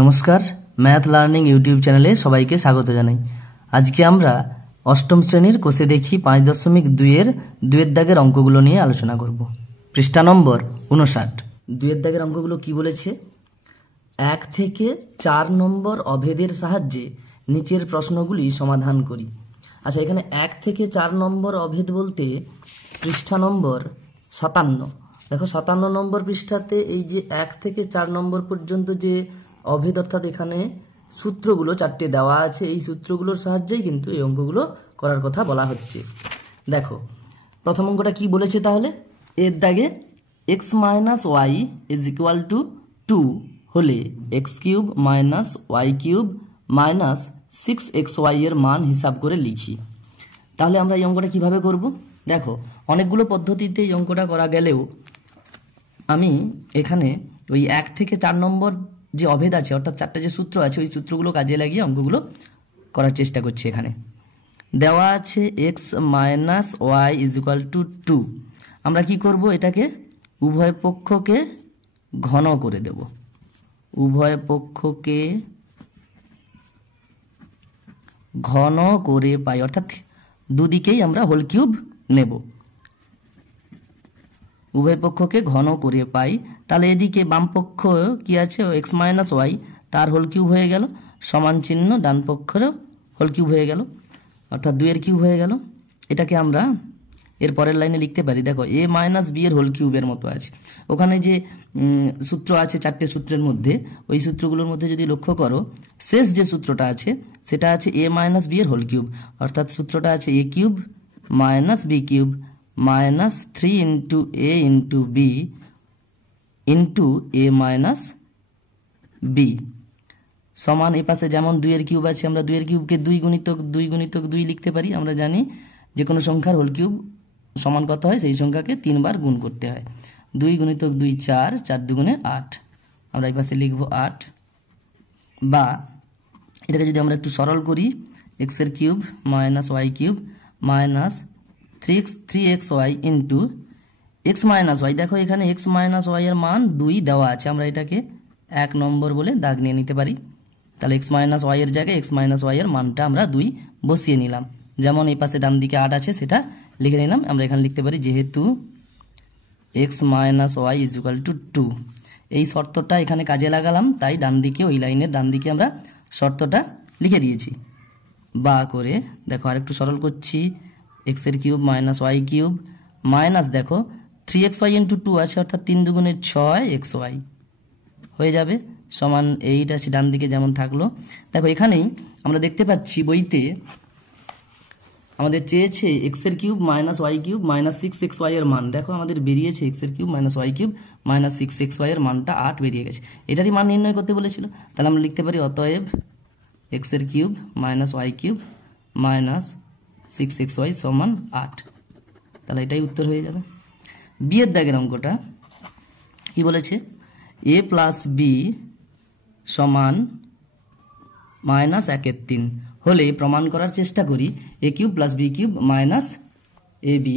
নমস্কার, math learning YouTube চ্যানেলে সবাইকে স্বাগত জানাই। আজকে আমরা অষ্টম শ্রেণীর কোষে দেখি 5.2 এর 2 দাগের অঙ্কগুলো নিয়ে আলোচনা করব। পৃষ্ঠা নম্বর 59। 2 দাগের অঙ্কগুলো কি বলেছে? 1 থেকে 4 নম্বর অভেদের সাহায্যে নিচের প্রশ্নগুলি সমাধান করি। আচ্ছা, এখানে 1 থেকে 4 নম্বর অভেদ বলতে পৃষ্ঠা নম্বর 57। দেখো 57 নম্বর পৃষ্ঠাতে এই যে 1 থেকে 4 নম্বর পর্যন্ত যে অভেদ, অর্থাৎ এখানে সূত্রগুলো 4টে দেওয়া আছে, এই সূত্রগুলোর সাহায্যেই কিন্তু এই অঙ্কগুলো করার কথা বলা হচ্ছে। দেখো প্রথম অঙ্কটা কি বলেছে তাহলে? এর দাগে x minus y is equal to 2 হলে x³ minus y³ minus 6xy এর মান হিসাব করে লিখি। তাহলে আমরা এই অঙ্কটা কিভাবে করব? দেখো অনেকগুলো পদ্ধতিতে এই অঙ্কটা করা গেলেও আমি এখানে ওই 1 থেকে 4 নম্বর যে অভেদ আছে, অর্থাৎ 4টে যে সূত্র আছে, ওই সূত্রগুলো কাজে লাগিয়ে অঙ্কগুলো করার চেষ্টা করছি। এখানে দেওয়া আছে x minus y is equal to 2। আমরা কি করব? এটাকে উভয় পক্ষকে ঘন করে দেব। উভয় পক্ষকে ঘন করে পাই, অর্থাৎ দুদিকেই আমরা হোল কিউব নেব। উভয় পক্ষকে ঘন করে পাই। তাহলে এদিকে বাম পক্ষ কি আছে? এক্স মাইনাস ওয়াই, তার হোল কিউব হয়ে গেল, সমান চিহ্ন ডান পক্ষেরও হোল কিউব হয়ে গেল, অর্থাৎ 2 এর কিউব হয়ে গেল। এটাকে আমরা এর পরের লাইনে লিখতে পারি। দেখো এ মাইনাস বি এর হোল কিউবের মতো আছে। ওখানে যে সূত্র আছে 4টে সূত্রের মধ্যে, ওই সূত্রগুলোর মধ্যে যদি লক্ষ্য করো, শেষ যে সূত্রটা আছে সেটা আছে এ মাইনাস বি এর হোল কিউব, অর্থাৎ সূত্রটা আছে এ cube minus B cube minus 3 into A into B into A minus B সমান, এই পাশে যেমন 2 এর কিউব আছে, আমরা 2 এর কিউবকে 2 গুণিতক 2 গুণিতক 2 লিখতে পারি। আমরা জানি যে কোনো সংখ্যার হোল কিউব সমান কত হয়? সেই সংখ্যাকে 3 বার গুণ করতে হয়। 2 গুণিতক 2 4, 4 দুগুণে 8। আমরা এই পাশে লিখব 8। বা এটাকে যদি আমরা একটু সরল করি, এক্স এর cube minus y cube minus 3xy into x minus y. দেখো এখানে এক্স মাইনাস ওয়াই এর মান 2 দেওয়া আছে, আমরা এটাকে 1 নম্বর বলে দাগ নিয়ে নিতে পারি। তাহলে এক্স মাইনাস ওয়াই এর জায়গায় এক্স মাইনাস ওয়াই এর মানটা আমরা 2 বসিয়ে নিলাম। যেমন এই পাশে ডান দিকে 8 আছে সেটা লিখে নিলাম। আমরা এখানে লিখতে পারি যেহেতু x minus y is equal to 2, এই শর্তটা এখানে কাজে লাগালাম, তাই ডান দিকে ওই লাইনের ডান দিকে আমরা শর্তটা লিখে দিয়েছি। বা করে দেখো আরেকটু সরল করছি, এক্স এর cube minus y cube minus দেখো 3xy ইন্টু 2 আছে, অর্থাৎ 3 দুগুণে 6xy হয়ে যাবে, সমান 8 আছে ডান দিকে যেমন থাকলো। দেখো এখানেই আমরা দেখতে পাচ্ছি বইতে আমাদের চেয়েছে এক্স এর cube minus y cube minus 6xy এর মান। দেখো আমাদের বেরিয়েছে এক্স এর cube minus y cube minus 6xy এর মানটা 8 বেরিয়ে গেছে। এটারই মান নির্ণয় করতে বলেছিল। তাহলে আমরা লিখতে পারি অতএব এক্স এর cube minus y cube minus 6xy সমান 8। তাহলে এটাই উত্তর হয়ে যাবে। বি এর দাগের অঙ্কটা কি বলেছে? এ প্লাস বি সমান মাইনাস 1/3 হলে প্রমাণ করার চেষ্টা করি A cube plus B cube minus A B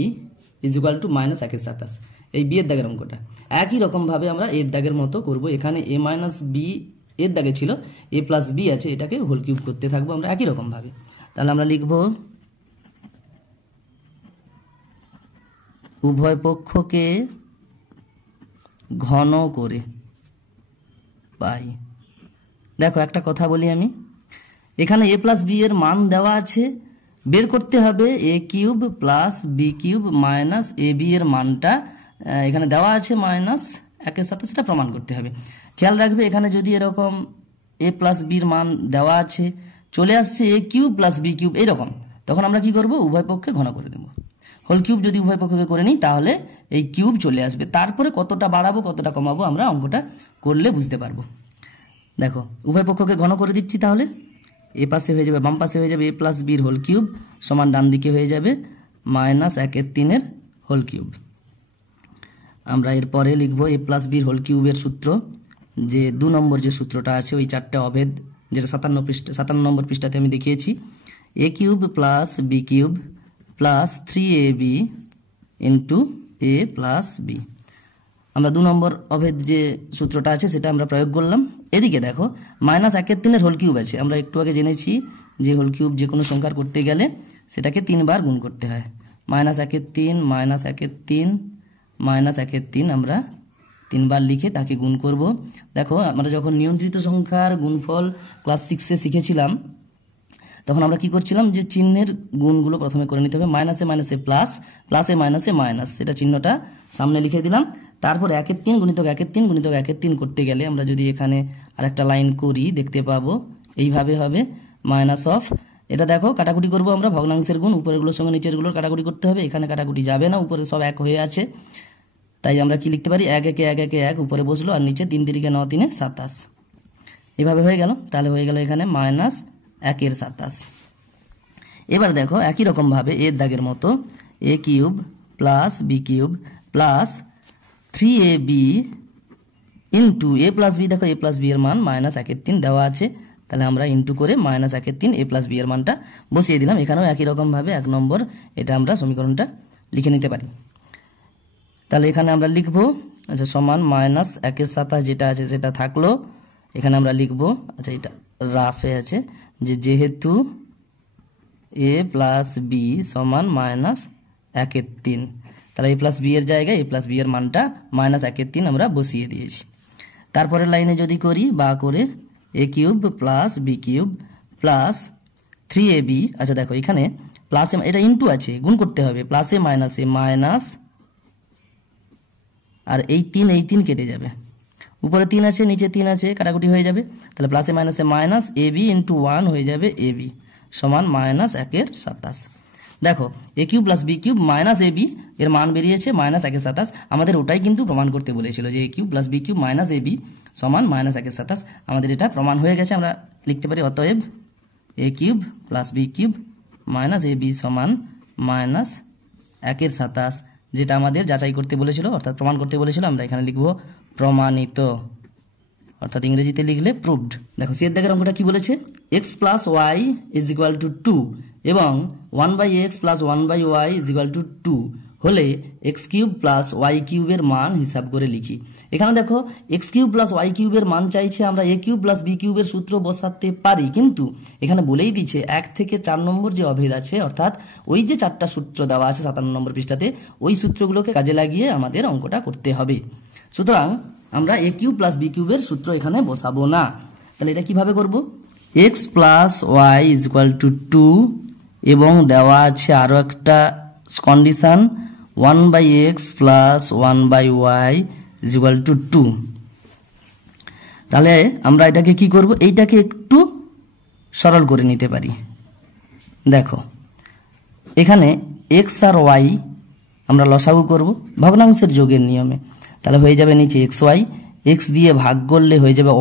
is equal to minus 1/27। এই বি এর দাগের অঙ্কটা একই রকমভাবে আমরা এর দাগের মতো করব। এখানে এ মাইনাস বি এর দাগে ছিল, এ প্লাস বি আছে, এটাকে হোল কিউব করতে থাকবো আমরা একই রকমভাবে। তাহলে আমরা লিখব উভয় পক্ষকে ঘন করে পাই। দেখো একটা কথা বলি আমি, এখানে এ প্লাস বি এর মান দেওয়া আছে, বের করতে হবে A cube plus B cube minus A B এর মানটা এখানে দেওয়া আছে মাইনাস 1/27, সেটা প্রমাণ করতে হবে। খেয়াল রাখবে এখানে যদি এরকম এ প্লাস বির মান দেওয়া আছে, চলে আসছে এ কিউব প্লাস বি কিউব এরকম, তখন আমরা কি করব? উভয় পক্ষে ঘন করে দেব। হোল কিউব যদি উভয় পক্ষকে করে নিই তাহলে এই কিউব চলে আসবে, তারপরে কতটা বাড়াবো কতটা কমাবো আমরা অঙ্কটা করলে বুঝতে পারবো। দেখো উভয় পক্ষকে ঘন করে দিচ্ছি, তাহলে এ পাশে হয়ে যাবে, বাম পাশে হয়ে যাবে এ প্লাস বির হোল কিউব সমান ডান দিকে হয়ে যাবে মাইনাস 1/3 এর হোল কিউব। আমরা এরপরে লিখবো এ প্লাস বির হোল কিউবের সূত্র, যে 2 নম্বর যে সূত্রটা আছে ওই 4টে অভেদ, যেটা 57 নম্বর পৃষ্ঠাতে আমি দেখিয়েছি। A cube plus B cube plus 3ab into A plus B. আমরা 2 নম্বর অভেদ যে সূত্রটা আছে সেটা আমরা প্রয়োগ করলাম। এদিকে দেখো -1/3 হোল কিউব আছে। আমরা একটু আগে জেনেছি যে হোল কিউব যে কোনো সংখ্যার করতে গেলে সেটাকে 3 বার গুণ করতে হয়। -1/3 -1/3 আমরা 3 বার লিখে তাকে গুণ করব। দেখো আমরা যখন নিয়ন্ত্রিত সংখ্যার গুণফল ক্লাস 6-এ শিখেছিলাম তখন আমরা কি করছিলাম যে চিহ্নের গুণগুলো প্রথমে করে নিতে হবে। মাইনাসে মাইনাসে প্লাস, প্লাসে মাইনাসে মাইনাস, সেটা চিহ্নটা সামনে লিখে দিলাম। তারপর 1/3 গুণিতক 1/3 গুণিতক 1/3 করতে গেলে আমরা যদি এখানে আরেকটা লাইন করি দেখতে পাবো এইভাবে হবে মাইনাস অফ, এটা দেখো কাটাকুটি করব আমরা, ভগ্নাংশের গুণ উপরেরগুলোর সঙ্গে নিচেরগুলোর কাটাকুটি করতে হবে। এখানে কাটাকুটি যাবে না, উপরে সব এক হয়ে আছে, তাই আমরা কি লিখতে পারি 1 1 1 1 1 উপরে বসলো আর নিচে 3 3 9 3 27, এভাবে হয়ে গেল। তাহলে হয়ে গেল এখানে -1/27। এবার দেখো একই রকম ভাবে এর দাগের মতো a cube plus b cube plus 3ab into a plus b, দেখো a প্লাস b এর মান -1/3 দেওয়া আছে, তাহলে আমরা ইন্টু করে -1/3 a প্লাস b এর মানটা বসিয়ে দিলাম। এখানেও একই রকম ভাবে 1 নম্বর এটা আমরা সমীকরণটা লিখে নিতে পারি। তাহলে এখানে আমরা লিখব আচ্ছা সমান -1/27 যেটা আছে সেটা থাকলো, এখানে আমরা লিখব আচ্ছা এটা রাফে আছে যে যেহেতু a প্লাস b সমান -1/3, তাহলে a প্লাস b এর জায়গায় a প্লাস b এর মানটা -1/3 আমরা বসিয়ে দিয়েছি। তারপরের লাইনে যদি করি বা করে a cube plus b cube plus 3ab, আচ্ছা দেখো এখানে প্লাসে এটা ইন্টু আছে, গুণ করতে হবে, প্লাসে মাইনাসে মাইনাস, আর এই 3 কেটে যাবে, উপরে 3 আছে নিচে 3 আছে, কাটাকুটি হয়ে যাবে। তাহলে প্লাসে মাইনাসে মাইনাস ab ইন্টু 1 হয়ে যাবে ab সমান -1/27। দেখো a cube plus b cube minus ab এর মান বেরিয়েছে -1/27। আমাদের ওটাই কিন্তু প্রমাণ করতে বলেছিল যে a cube plus b cube minus ab সমান -1/27। আমাদের এটা প্রমাণ হয়ে গেছে। আমরা লিখতে পারি অতএব a cube plus b cube minus ab সমান -1/27, যেটা আমাদের যাচাই করতে বলেছিল অর্থাৎ প্রমাণ করতে বলেছিল। আমরা এখানে লিখব প্রমাণিত, অর্থাৎ ইংরেজিতে লিখলে প্রুভড। দেখো সি এর দাগের অঙ্কটা কি বলেছে, x plus y is equal to 2 এবং 1/x plus 1/y is equal to 2 হলে এক্স কিউব প্লাস ওয়াই কিউবের মান হিসাব করে লিখি। এখানে দেখো এক্স কিউব প্লাস ওয়াই কিউবের মান চাইছে, আমরা এ কিউব প্লাস বি কিউবের সূত্র বসাতে পারি, কিন্তু এখানে বলেই দিচ্ছে 1 থেকে 4 নম্বর যে অভেদ আছে, অর্থাৎ ওই যে 4টা সূত্র দেওয়া আছে 57 নম্বর পৃষ্ঠাতে, ওই সূত্রগুলোকে কাজে লাগিয়ে আমাদের অঙ্কটা করতে হবে। সুতরাং আমরা এ কিউব প্লাস বি কিউবের সূত্র এখানে বসাবো না। তাহলে এটা কিভাবে করব, x plus y is equal to 2 এবং দেওয়া আছে আরও একটা condition 1/x plus 1/y is equal to 2। তাহলে আমরা এটাকে কি করব, এইটাকে একটু সরল করে নিতে পারি। দেখো এখানে x আর y আমরা লসাগু করব ভগ্নাংশের যোগের নিয়মে। তাহলে হয়ে যাবে নিচে xy, x দিয়ে ভাগ করলে হয়ে যাবে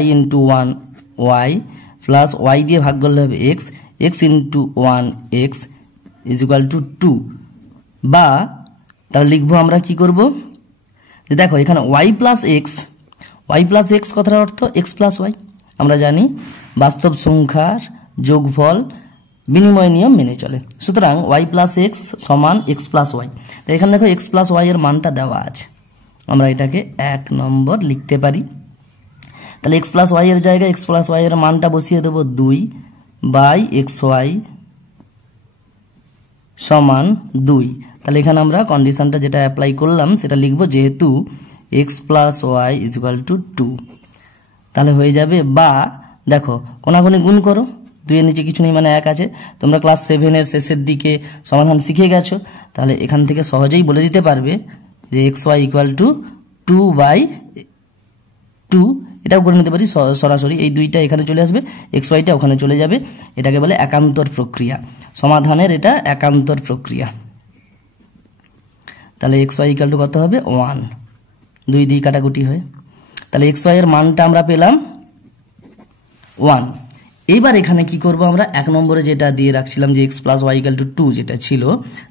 y into 1y plus y দিয়ে ভাগ করলে হবে x into 1x is equal to 2। বা তাহলে লিখবো আমরা কি করব, যে দেখো এখানে y প্লাস এক্স কথার অর্থ x প্লাস ওয়াই। আমরা জানি বাস্তব সংখ্যার যোগফল বিনিময় নিয়ম মেনে চলে, সুতরাং y প্লাস এক্স সমান x প্লাস ওয়াই। তো এখানে দেখো x প্লাস ওয়াই এর মানটা দেওয়া আছে, আমরা এটাকে 1 নম্বর লিখতে পারি। তাহলে x প্লাস ওয়াই এর জায়গায় x প্লাস ওয়াই এর মানটা বসিয়ে দেবো 2/xy সমান 2। তাহলে এখানে আমরা কন্ডিশনটা যেটা অ্যাপ্লাই করলাম সেটা লিখবো, যেহেতু x plus y is equal to 2। তাহলে হয়ে যাবে, বা দেখো কোনাকুনি গুণ করো, 2 এর নিচে কিছু নেই মানে 1 আছে। তোমরা ক্লাস 7 এর শেষের দিকে সমাধান শিখে গেছো, তাহলে এখান থেকে সহজেই বলে দিতে পারবে যে xy ইকুয়াল টু 2/2। এটাও করে নিতে পারি সরাসরি, এই 2টা এখানে চলে আসবে, xyটা ওখানে চলে যাবে। এটাকে বলে একান্তর প্রক্রিয়া, সমাধানের এটা একান্তর প্রক্রিয়া। তাহলে xy ইকুয়াল টু কত হবে 1, 2 কাটাকুটি হয়। তাহলে xy এর মানটা আমরা পেলাম 1। এইবার এখানে কি করব, আমরা 1 নম্বরে যেটা দিয়ে রাখছিলাম যে x plus y equal to 2 যেটা ছিল,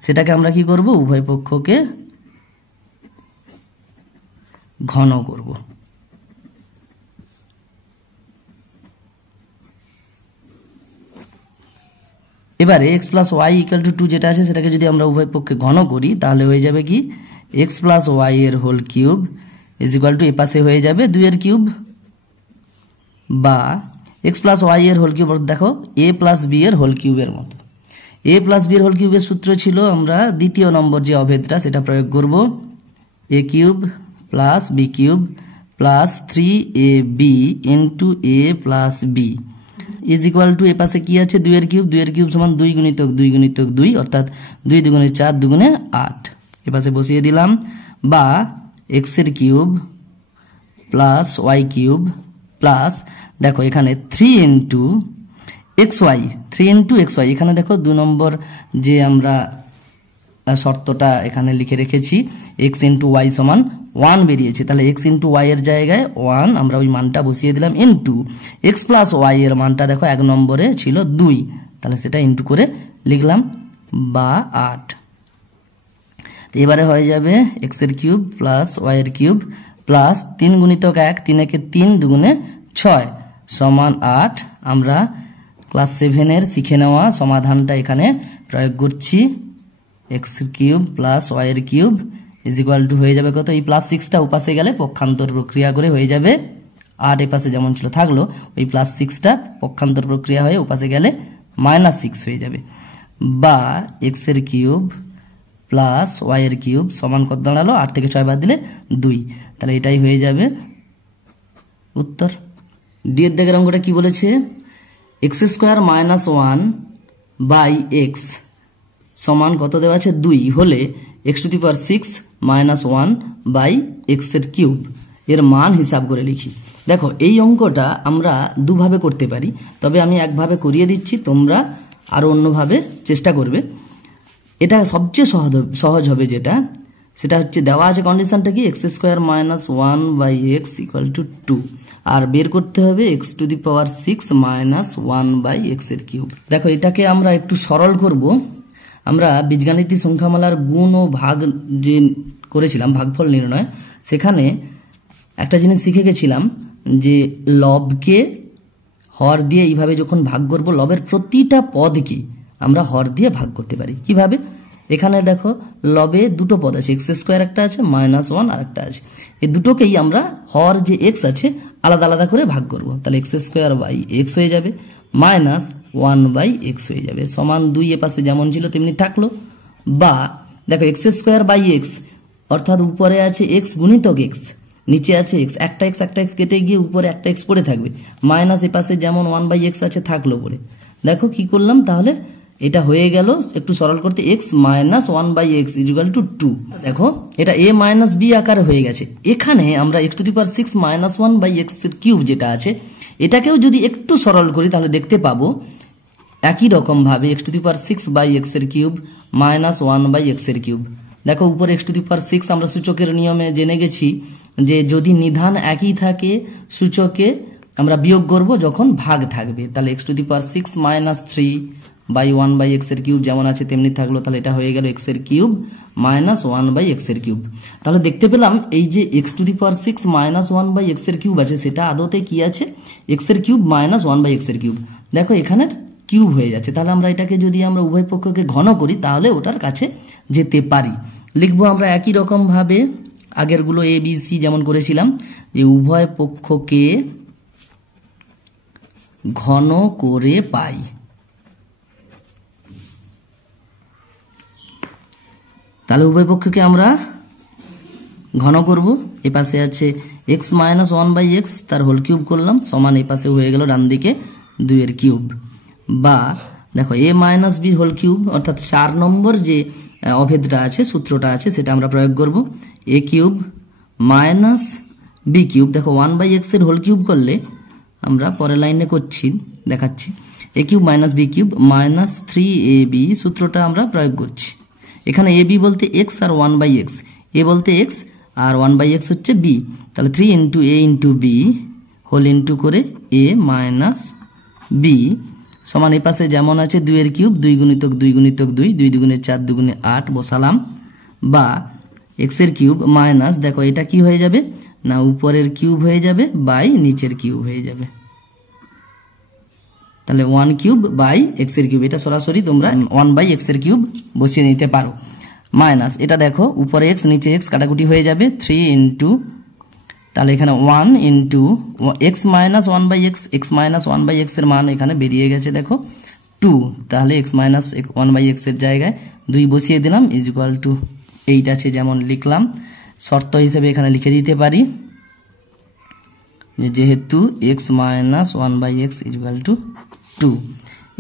সেটাকে আমরা কি করব, উভয় পক্ষকে ঘন করব। এবারে x plus y equal to 2 যেটা আছে সেটাকে যদি আমরা উভয় পক্ষে ঘন করি, তাহলে হয়ে যাবে কি এক্স প্লাস ওয়াই এর whole cube is equal to এ পাশে হয়ে যাবে 2 এর কিউব, বা এক্স প্লাস ওয়াই এর হোল কিউব দেখো এ প্লাস বি এর হোল কিউবের মতো। এ প্লাস বি এর হোল কিউবের সূত্র ছিল, আমরা দ্বিতীয় নম্বর যে অভেদটা সেটা প্রয়োগ করব, A cube plus B cube plus 3ab into A plus B is equal to এ পাশে কি আছে 2 এর কিউব, 2 এর কিউব সমান 2 গুণিতক 2 গুণিতক 2 অর্থাৎ 2 দুগুণে 4 দুগুণে 8, এ পাশে বসিয়ে দিলাম, বা এক্স এর cube plus Y cube plus দেখো এখানে 3 into x y, 3 into x y, এখানে দেখো 2 নম্বর যে আমরা শর্তটা এখানে লিখে রেখেছি এক্স ইন্টু ওয়াই সমান 1 বেরিয়েছে, তাহলে এক্স ইন্টু ওয়াই এর জায়গায় 1 আমরা ওই মানটা বসিয়ে দিলাম, ইন্টু এক্স প্লাস ওয়াই এর মানটা দেখো 1 নম্বরে ছিল 2, তাহলে সেটা ইন্টু করে লিখলাম, বা 8। এবারে হয়ে যাবে এক্স এর কিউব প্লাস ওয়াই এর কিউব প্লাস 3 গুণিতক 1, 3 একে 3 দুগুণে 6 সমান 8। আমরা ক্লাস 7 এর শিখে নেওয়া সমাধানটা এখানে প্রয়োগ করছি, এক্স এর কিউব প্লাস ওয়াই এর কিউব ইজ ইকুয়াল টু হয়ে যাবে কত, এই প্লাস 6টা উপাসে গেলে পক্ষান্তর প্রক্রিয়া করে হয়ে যাবে 8, এ পাশে যেমন ছিল থাকলো, ওই প্লাস 6টা পক্ষান্তর প্রক্রিয়া হয়ে উপাসে গেলে -6 হয়ে যাবে, বা এক্স এর কিউব প্লাস ওয়াই এর কিউব সমান কত দাঁড়ালো, 8 থেকে 6 বাদ দিলে 2, তাহলে এটাই হয়ে যাবে উত্তর। ডি এর দাগের অঙ্কটা কি বলেছে, x square minus 1 by x সমান কত দেওয়া আছে 2 হলে x to the power 6 minus 1 by x এর কিউব এর মান হিসাব করে লিখি। দেখো এই অঙ্কটা আমরা দুভাবে করতে পারি, তবে আমি একভাবে করিয়ে দিচ্ছি, তোমরা আরও অন্যভাবে চেষ্টা করবে। এটা সবচেয়ে সহজ হবে যেটা, সেটা হচ্ছে দেওয়া আছে কন্ডিশনটা কি, x square minus 1 by x equal to 2, আর বের করতে হবে x to the power 6 minus 1 by x এর কিউব। দেখো এটাকে আমরা একটু সরল করব। আমরা বীজগাণিতিক সংখ্যামালার গুণ ও ভাগ যে করেছিলাম ভাগফল নির্ণয়, সেখানে একটা জিনিস শিখে গেছিলাম যে লবকে হর দিয়ে এইভাবে যখন ভাগ করব, লবের প্রতিটা পদকে আমরা হর দিয়ে ভাগ করতে পারি। কিভাবে, এখানে দেখো লবে দুটো পদ আছে, এক্স স্কোয়ার একটা আছে, -1 আর একটা আছে, এই দুটোকেই আমরা হর যে এক্স আছে আলাদা আলাদা করে ভাগ করব, তাহলে এক্স স্কোয়ার বাই এক্স হয়ে যাবে, -1 বাই এক্স হয়ে যাবে, সমান 2 এ পাশে যেমন ছিল তেমনি থাকলো, বা দেখো এক্স স্কোয়ার বাই এক্স অর্থাৎ উপরে আছে এক্স গুণিতক এক্স, নিচে আছে এক্স, একটা এক্স কেটে গিয়ে উপরে একটা এক্স পড়ে থাকবে, মাইনাস এ পাশে যেমন 1 বাই এক্স আছে থাকলো পড়ে। দেখো কি করলাম, তাহলে এটা হয়ে গেল একটু সরল করতে x minus 1 by x equal to 2। দেখো এটা এ মাইনাস বি আকারে হয়ে গেছে। এখানে আমরা x to the power 6 minus 1 by x এর কিউব যেটা আছে, এটাকেও যদি একটু সরল করি তাহলে দেখতে পাবো একই রকম ভাবে x to the power 6 by x এর কিউব মাইনাস 1 বাই এক্স এর কিউব। দেখো উপরে এক্স টু দি পাওয়ার 6 আমরা সূচকের নিয়মে জেনে গেছি যে যদি নিধান একই থাকে সূচকে আমরা বিয়োগ করব যখন ভাগ থাকবে, তাহলে x to the power 6 minus 3 by 1 by x এর কিউব যেমন আছে তেমনি থাকলো, তাহলে এটা হয়ে গেল এক্স এর কিউব মাইনাস 1 বাই এক্স এর কিউব। তাহলে দেখতে পেলাম এই যে x to the power 6 minus 1 by x এর কিউব আছে, সেটা আদতে কি আছে, এক্স এর কিউব মাইনাস 1 বাই এক্স এর কিউব। দেখো এখানে কিউব হয়ে যাচ্ছে, তাহলে আমরা এটাকে যদি আমরা উভয় পক্ষকে ঘন করি তাহলে ওটার কাছে যেতে পারি। লিখবো আমরা একই রকম ভাবে আগেরগুলো এ বি সি যেমন করেছিলাম, যে উভয় পক্ষকে ঘন করে পাই। তাহলে উভয় পক্ষকে আমরা ঘন করব, এ পাশে আছে এক্স মাইনাস 1 বাই এক্স তার হোল কিউব করলাম সমান এ পাশে হয়ে গেল ডান দিকে 2 এর কিউব, বা দেখো এ মাইনাস বি হোল কিউব অর্থাৎ 4 নম্বর যে অভেদটা আছে সূত্রটা আছে সেটা আমরা প্রয়োগ করব, A cube minus B cube. দেখো 1 বাই এক্স এর হোল কিউব করলে আমরা পরের লাইনে করছি দেখাচ্ছি, A cube minus B cube minus 3ab সূত্রটা আমরা প্রয়োগ করছি। এখানে এ বি বলতে এক্স আর 1 বাই এক্স, এ বলতে এক্স আর 1 বাই এক্স হচ্ছে বি, তাহলে 3 into A into B whole into করে এ মাইনাস বি সমান এ পাশে যেমন আছে 2 এর কিউব 2 গুণিতক 2 গুণিতক 2, 2 দুগুণে 4 দুগুণে 8 বসালাম, বা এক্স এর কিউব মাইনাস দেখো এটা কি হয়ে যাবে না উপরের কিউব হয়ে যাবে বাই নিচের কিউব হয়ে যাবে, তাহলে 1 কিউব বাই এক্স এর কিউব, এটা সরাসরি তোমরা 1 বাই এক্স এর কিউব বসিয়ে নিতে পারো, মাইনাস এটা দেখো উপরে এক্স নিচে এক্স কাটাকুটি হয়ে যাবে 3 ইন্টু, তাহলে এখানে 1 into x minus 1 by x, x minus 1 by x এর মান এখানে বেরিয়ে গেছে দেখো 2, তাহলে এক্স মাইনাস 1 বাই এক্স এর জায়গায় 2 বসিয়ে দিলাম ইজ ইকুয়াল টু 8 আছে যেমন লিখলাম। শর্ত হিসেবে এখানে লিখে দিতে পারি যেহেতু x minus 1 by x is equal to 2।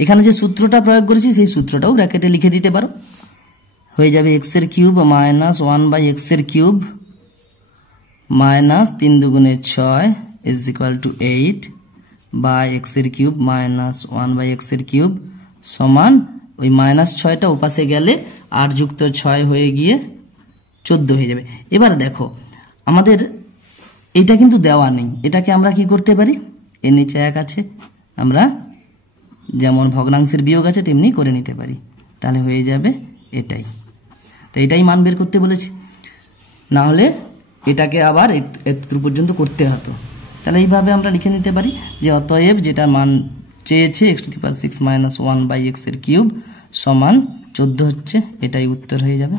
এখানে যে সূত্রটা প্রয়োগ করেছি সেই সূত্রটাও ব্র্যাকেটে লিখে দিতে পারো, হয়ে যাবে এক্স এর কিউব মাইনাস 1 বাই এক্স এর কিউব মাইনাস 3 দুগুণে 6 is equal to 8 by x এর কিউব মাইনাস 1 বাই এক্স এর কিউব সমান ওই মাইনাস 6টা ওপাশে গেলে 8 যুক্ত 6 হয়ে গিয়ে 14 হয়ে যাবে। এবার দেখো আমাদের এটা কিন্তু দেওয়া নেই, এটাকে আমরা কি করতে পারি, এর নিচে 1 আছে, আমরা যেমন ভগ্নাংশের বিয়োগ আছে তেমনি করে নিতে পারি, তাহলে হয়ে যাবে এটাই। তো এটাই মান বের করতে বলেছি, না হলে এটাকে আবার এত পর্যন্ত করতে হতো। তাহলে এইভাবে আমরা লিখে নিতে পারি যে অতএব যেটা মান চেয়েছে x to the power 6 minus 1 by x এর কিউব সমান 14 হচ্ছে, এটাই উত্তর হয়ে যাবে।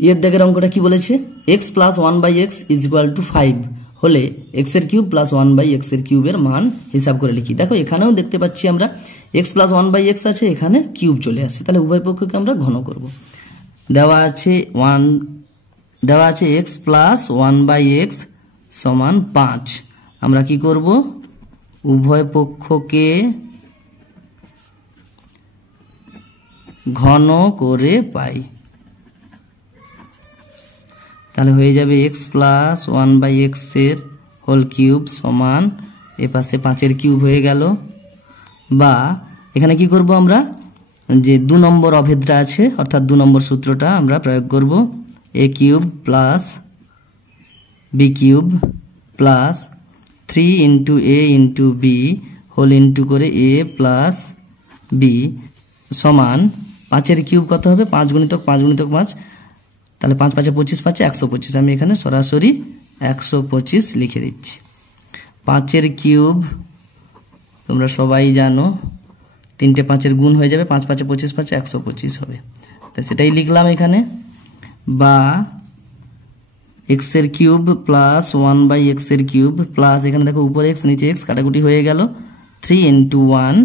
এর দাগের অঙ্কটা কি বলেছে, x plus 1 by x is equal to 5 হলে এক্স এর কিউব প্লাস 1 বাই এক্স এর কিউবের মান হিসাব করে লিখি। দেখো এখানেও দেখতে পাচ্ছি আমরা এক্স প্লাস 1 বাই এক্স আছে, এখানে কিউব চলে আসছে, তাহলে উভয় পক্ষকে আমরা ঘন করব। দেওয়া আছে এক্স প্লাস 1 বাই এক্স সমান 5, আমরা কি করব, উভয় পক্ষকে ঘন করে পাই, তাহলে হয়ে যাবে এক্স প্লাস 1 বাই এক্স এর হোল কিউব সমান এ পাশে 5 এর কিউব হয়ে গেল, বা এখানে কি করব আমরা, যে 2 নম্বর অভেদটা আছে অর্থাৎ 2 নম্বর সূত্রটা আমরা প্রয়োগ করব, A cube plus B cube plus 3 into A into B whole into করে এ প্লাস বি সমান 5 এর কিউব কত হবে, 5 গুণিতক 5 গুণিতক 5, তাহলে 5 5 25 পাচ্ছে 125, আমি এখানে সরাসরি 125 লিখে দিচ্ছি। 5 এর কিউব তোমরা সবাই জানো 3টে 5 এর গুণ হয়ে যাবে, 5 5 25 পাচ্ছে 125 হবে, তো সেটাই লিখলাম এখানে, বা এক্স এর কিউব প্লাস 1 বাই এক্স এর কিউব প্লাস এখানে দেখো উপরে এক্স নিচে এক্স কাটাকুটি হয়ে গেল 3 into 1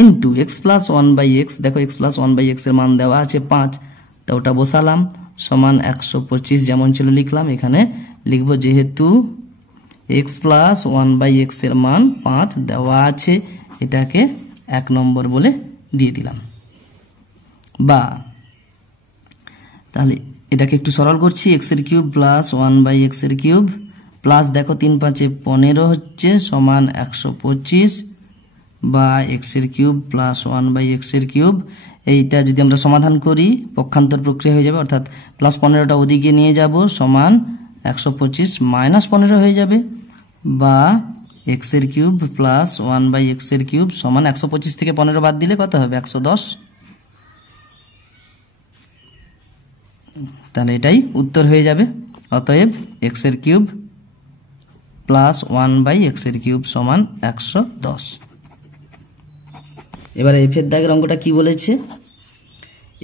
into x plus 1 by x, দেখো এক্স প্লাস 1 বাই এক্স এর মান দেওয়া আছে 5, তো ওটা বসালাম সমান 125 যেমন ছিল লিখলাম, এখানে লিখবো যেহেতু এক্স প্লাস 1 বাই এক্স এর মান 5 দেওয়া আছে, এটাকে 1 নম্বর বলে দিয়ে দিলাম। বা তাহলে এটাকে একটু সরল করছি, এক্স এর কিউব প্লাস 1 বাই এক্স এর কিউব প্লাস দেখো 3 5 15 হচ্ছে সমান 125, বা এক্স এর কিউব প্লাস 1 বাই এক্স এর কিউব, এইটা যদি আমরা সমাধান করি পক্ষান্তর প্রক্রিয়া হয়ে যাবে, অর্থাৎ প্লাস 15টা ওদিকে নিয়ে যাব সমান 125 মাইনাস 15 হয়ে যাবে, বা এক্স এর কিউব প্লাস 1 বাই এক্স এর কিউব সমান 125 থেকে 15 বাদ দিলে কত হবে 110, তাহলে এটাই উত্তর হয়ে যাবে। অতএব এক্স এর কিউব প্লাস 1 বাই এক্স এর কিউব সমান 110। এবারে এফ এর দাগের অঙ্কটা কি বলেছে,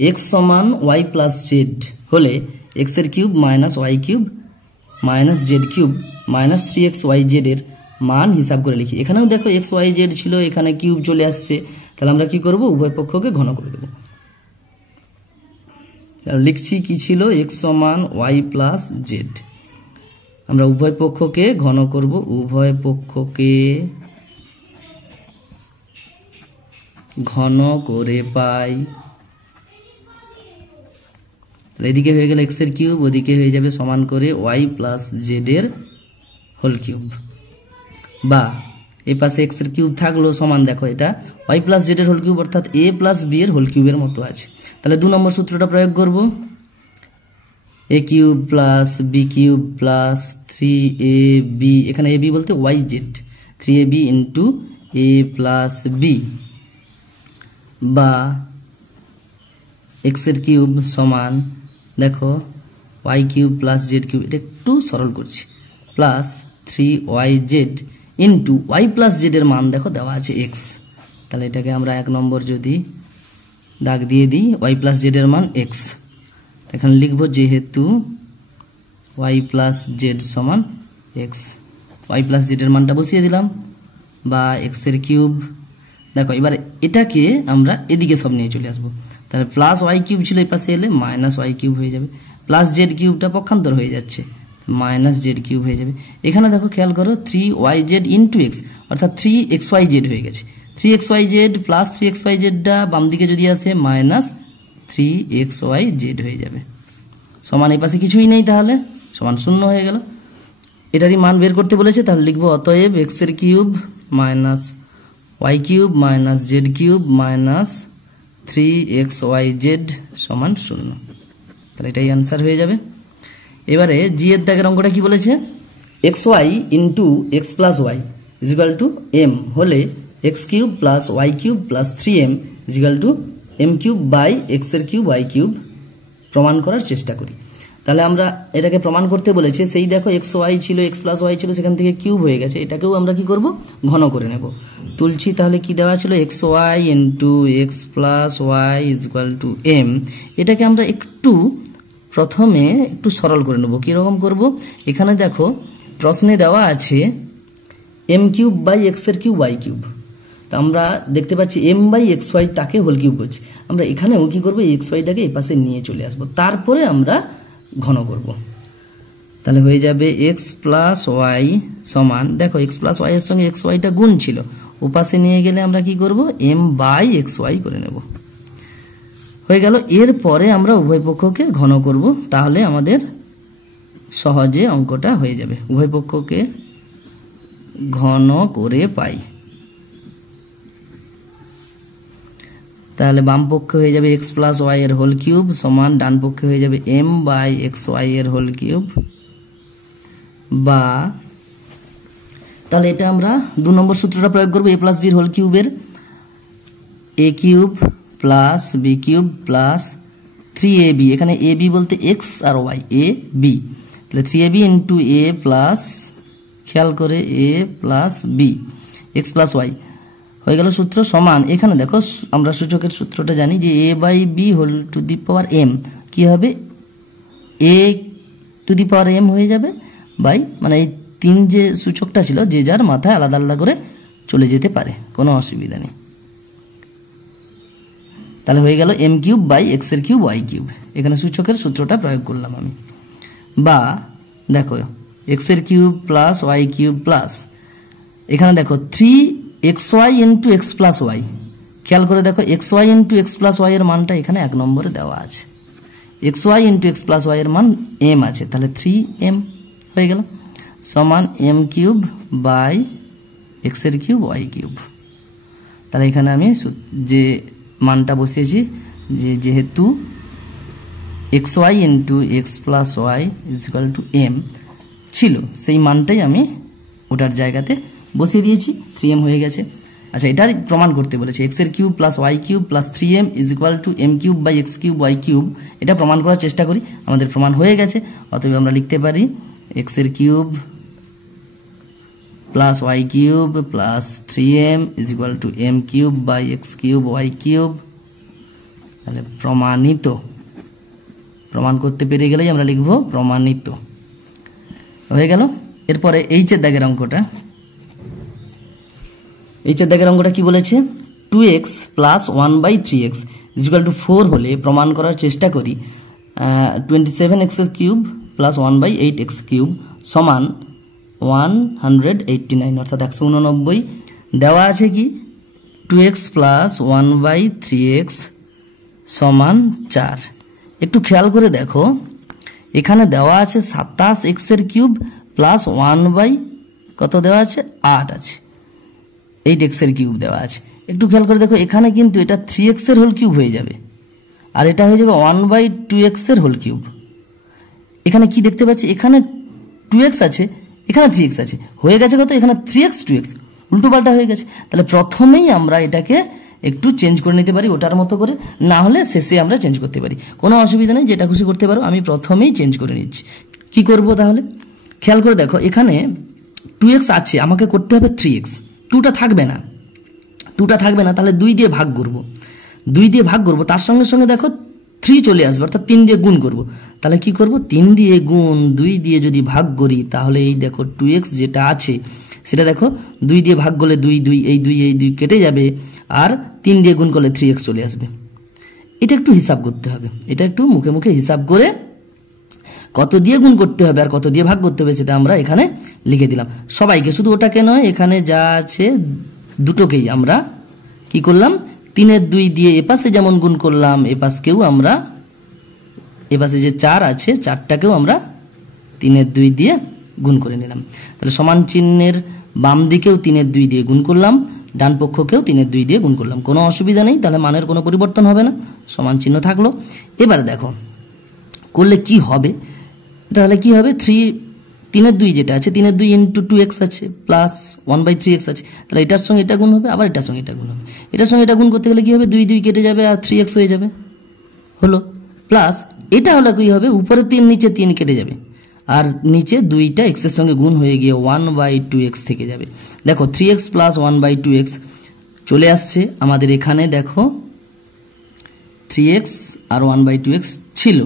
এক্স সমান ওয়াই প্লাস জেড হলে এক্স এর cube minus y cube minus z cube minus 3x y z এর মান হিসাব করে লিখি। এখানেও দেখো এক্স ওয়াই জেড ছিল, এখানে কিউব চলে আসছে, তাহলে আমরা কি করব, উভয় পক্ষকে ঘন করে দেব। লিখছি কি ছিল, এক্স সমান ওয়াই প্লাস জেড, আমরা উভয় পক্ষকে ঘন করব, উভয় পক্ষকে ঘন করে পাই, এদিকে হয়ে গেল এক্স এর কিউব, ওদিকে হয়ে যাবে সমান করে ওয়াই প্লাস জেড এর হোল কিউব, বা এই পাশে এক্স এর কিউব থাকলো সমান দেখো এটা ওয়াই প্লাস জেড এর হোল কিউব অর্থাৎ এ প্লাস বি এর হোল কিউবের মতো আছে, তাহলে 2 নম্বর সূত্রটা প্রয়োগ করব, A cube plus B cube plus 3ab, এখানে ab বলতে Y Z, 3ab into A plus B, বা এক্স এর কিউব সমান দেখো Y cube plus Z cube, এটা একটু সরল করছি, plus 3yz into Y plus Z এর মান দেখো দেওয়া আছে এক্স, তাহলে এটাকে আমরা 1 নম্বর যদি দাগ দিয়ে দিই ওয়াই প্লাস জেড এর মান এক্স, এখানে লিখব যেহেতু ওয়াই প্লাস জেড সমান এক্স, ওয়াই প্লাস জেডের মানটা বসিয়ে দিলাম, বা এক্সের কিউব। দেখো এবার এটাকে আমরা এদিকে সব নিয়ে চলে আসবো, তাহলে প্লাস ওয়াই কিউব ছিল এই পাশে এলে মাইনাস ওয়াই কিউব হয়ে যাবে, প্লাস জেড কিউবটা পক্ষান্তর হয়ে যাচ্ছে, মাইনাস জেড কিউব হয়ে যাবে। এখানে দেখো খেয়াল করো 3yz ইন্টু এক্স, অর্থাৎ 3xyz হয়ে গেছে। 3xyz প্লাস 3xyzটা বাম দিকে যদি আসে মাইনাস 3xyz হয়ে যাবে, সমান এই পাশে কিছুই নেই, তাহলে সমান 0 হয়ে গেল। এটারই মান বের করতে বলেছে, তাহলে লিখবো অতএব এক্সের cube minus y cube minus z cube minus 3xyz সমান 0। তাহলে এটাই অ্যান্সার হয়ে যাবে। এবারে জি এর দাগের অঙ্কটা কি বলেছে, X Y into x plus Y is equal to M হলে X cube plus Y cube plus 3m is equal to M cube by এক্সের কিউব ওয়াই কিউব প্রমাণ করার চেষ্টা করি। তাহলে আমরা এটাকে প্রমাণ করতে বলেছে, সেই দেখো এক্স ওয়াই ছিল, এক্স প্লাস ওয়াই ছিল, সেখান থেকে কিউব হয়ে গেছে, এটাকেও আমরা কি করব, ঘন করে নেব। তুলছি, তাহলে কি দেওয়া ছিল, x Y into x plus Y is equal to m. এটাকে আমরা একটু প্রথমে একটু সরল করে নেব। কীরকম করব, এখানে দেখো প্রশ্নে দেওয়া আছে এম কিউব বাই এক্সের কিউব ওয়াই কিউব, তো আমরা দেখতে পাচ্ছি এম বাই এক্স ওয়াই তাকে হোল কিউব করছি, আমরা এখানেও কি করবো, এক্স ওয়াইটাকে এই পাশে নিয়ে চলে আসবো, তারপরে আমরা ঘন করব। তাহলে হয়ে যাবে এক্স প্লাস ওয়াই সমান, দেখো এক্স প্লাস ওয়াই এর সঙ্গে এক্স ওয়াইটা গুণ ছিল, ওপাশে নিয়ে গেলে আমরা কি করব, এম বাই এক্স ওয়াই করে নেব, হয়ে গেল। এরপরে আমরা উভয় পক্ষকে ঘন করব, তাহলে আমাদের সহজে অঙ্কটা হয়ে যাবে। উভয় পক্ষকে ঘন করে পাই, তাহলে বাম পক্ষে হয়ে যাবে এক্স প্লাস ওয়াই এর হোল কিউব সমান ডান পক্ষে হয়ে যাবে এম বাই এক্স ওয়াই এর হোল কিউব, বা তাহলে এটা আমরা 2 নম্বর সূত্রটা প্রয়োগ করবো, এ প্লাস বির হোল কিউবের A cube plus B cube plus 3ab, এখানে এ বি বলতে এক্স আর ওয়াই, এ বি, তাহলে 3ab ইন্টু এ প্লাস, খেয়াল করে A plus B X plus Y হয়ে গেল সূত্র সমান। এখানে দেখো আমরা সূচকের সূত্রটা জানি যে A by B whole to the power M, কি হবে, এ টু দি পাওয়ার এম হয়ে যাবে বাই, মানে এই 3 যে সূচকটা ছিল যে যার মাথায় আলাদা আলাদা করে চলে যেতে পারে, কোনো অসুবিধা নেই। তাহলে হয়ে গেল এম কিউব বাই এক্স এর কিউব ওয়াই কিউব, এখানে সূচকের সূত্রটা প্রয়োগ করলাম আমি, বা দেখো এক্স এর cube plus Y cube plus, এখানে দেখো 3xy into x plus Y, খেয়াল করে দেখো xy into x plus Y এর মানটা এখানে 1 নম্বরে দেওয়া আছে, xy into x plus Y এর মান m আছে, তাহলে 3m হয়ে গেল সমান m কিউব বাই এক্স এর কিউব ওয়াই কিউব। তাহলে এখানে আমি যে মানটা বসিয়েছি, যে যেহেতু xy into x plus Y is equal to m ছিল, সেই মানটাই আমি ওটার জায়গাতে বসিয়ে দিয়েছি, 3m হয়ে গেছে। আচ্ছা, এটার প্রমাণ করতে বলেছে এক্স এর cube plus Y cube plus 3m is equal to M cube by x cube Y cube, এটা প্রমাণ করার চেষ্টা করি। আমাদের প্রমাণ হয়ে গেছে, অতএব আমরা লিখতে পারি এক্স এর cube plus Y cube plus 3m is equal to M cube by x cube Y cube. তাহলে প্রমাণিত, প্রমাণ করতে পেরে গেলেই আমরা লিখব প্রমাণিত, হয়ে গেল। এরপরে এইচের দাগের অঙ্কটা, এইচের দাগের অঙ্কটা কি বলেছে, 2x plus 1/3x is equal two 4 হলে প্রমাণ করার চেষ্টা করি 27x cube plus 1/8x cube সমান 189, অর্থাৎ 189 দেওয়া আছে কি 2x প্লাস 1/3x সমান 4। একটু খেয়াল করে দেখো, এখানে দেওয়া আছে 27x এর কিউব প্লাস 1 কত দেওয়া আছে 8 আছে, 8x এর কিউব দেওয়া আছে। একটু খেয়াল করে দেখো, এখানে কিন্তু এটা 3x এর হোল কিউব হয়ে যাবে, আর এটা হয়ে যাবে 1/2x এর হোল কিউব। এখানে কি দেখতে পাচ্ছি, এখানে 2x আছে, এখানে 3x আছে, হয়ে গেছে কত, এখানে 3x 2x, উল্টো পাল্টা হয়ে গেছে। তাহলে প্রথমেই আমরা এটাকে একটু চেঞ্জ করে নিতে পারি ওটার মতো করে, না হলে শেষে আমরা চেঞ্জ করতে পারি, কোনো অসুবিধা নেই, যেটা খুশি করতে পারো। আমি প্রথমেই চেঞ্জ করে নিচ্ছি। কি করব তাহলে, খেয়াল করে দেখো, এখানে 2x আছে, আমাকে করতে হবে 3x, 2টা থাকবে না, 2টা থাকবে না, তাহলে 2 দিয়ে ভাগ করব, 2 দিয়ে ভাগ করব, তার সঙ্গে সঙ্গে দেখো 3 চলে আসবে, অর্থাৎ 3 দিয়ে গুণ করব। তাহলে কি করব, 3 দিয়ে গুণ 2 দিয়ে যদি ভাগ করি তাহলে এই দেখো 2x যেটা আছে সেটা দেখো 2 দিয়ে ভাগ করলে 2 2 এই 2 কেটে যাবে, আর 3 দিয়ে গুণ করলে 3x চলে আসবে। এটা একটু হিসাব করতে হবে, এটা একটু মুখে মুখে হিসাব করে কত দিয়ে গুণ করতে হবে আর কত দিয়ে ভাগ করতে হবে সেটা আমরা এখানে লিখে দিলাম সবাইকে, শুধু ওটাকে নয়, এখানে যা আছে দুটোকেই আমরা কি করলাম, 3-এর 2 দিয়ে এপাশে যেমন গুণ করলাম এপাশকেও আমরা, এপাশে যে 4 আছে 4টাকেও আমরা 3-এর 2 দিয়ে গুণ করে নিলাম। তাহলে সমান চিহ্নের বাম দিকেও 3-এর 2 দিয়ে গুণ করলাম, ডান পক্ষকেও 3-এর 2 দিয়ে গুণ করলাম, কোনো অসুবিধা নেই, তাহলে মানের কোনো পরিবর্তন হবে না, সমান চিহ্ন থাকলো। এবার দেখো করলে কি হবে, তাহলে কি হবে, 3-এর 2 যেটা আছে 3-এর 2 ইন্টু 2x আছে প্লাস 1/3x আছে, তাহলে এটার সঙ্গে এটা গুণ হবে, আবার এটার সঙ্গে এটা গুণ হবে, এটার সঙ্গে এটা গুণ করতে গেলে কি হবে, 2 2 কেটে যাবে আর 3x হয়ে যাবে, হলো। প্লাস এটা হলো কি হবে, উপরে 3 নিচে 3 কেটে যাবে, আর নিচে 2টা x এর সঙ্গে গুণ হয়ে গিয়ে 1/2x থেকে যাবে। দেখো 3x প্লাস 1/2x চলে আসছে আমাদের এখানে, দেখো 3x আর 1/2x ছিল,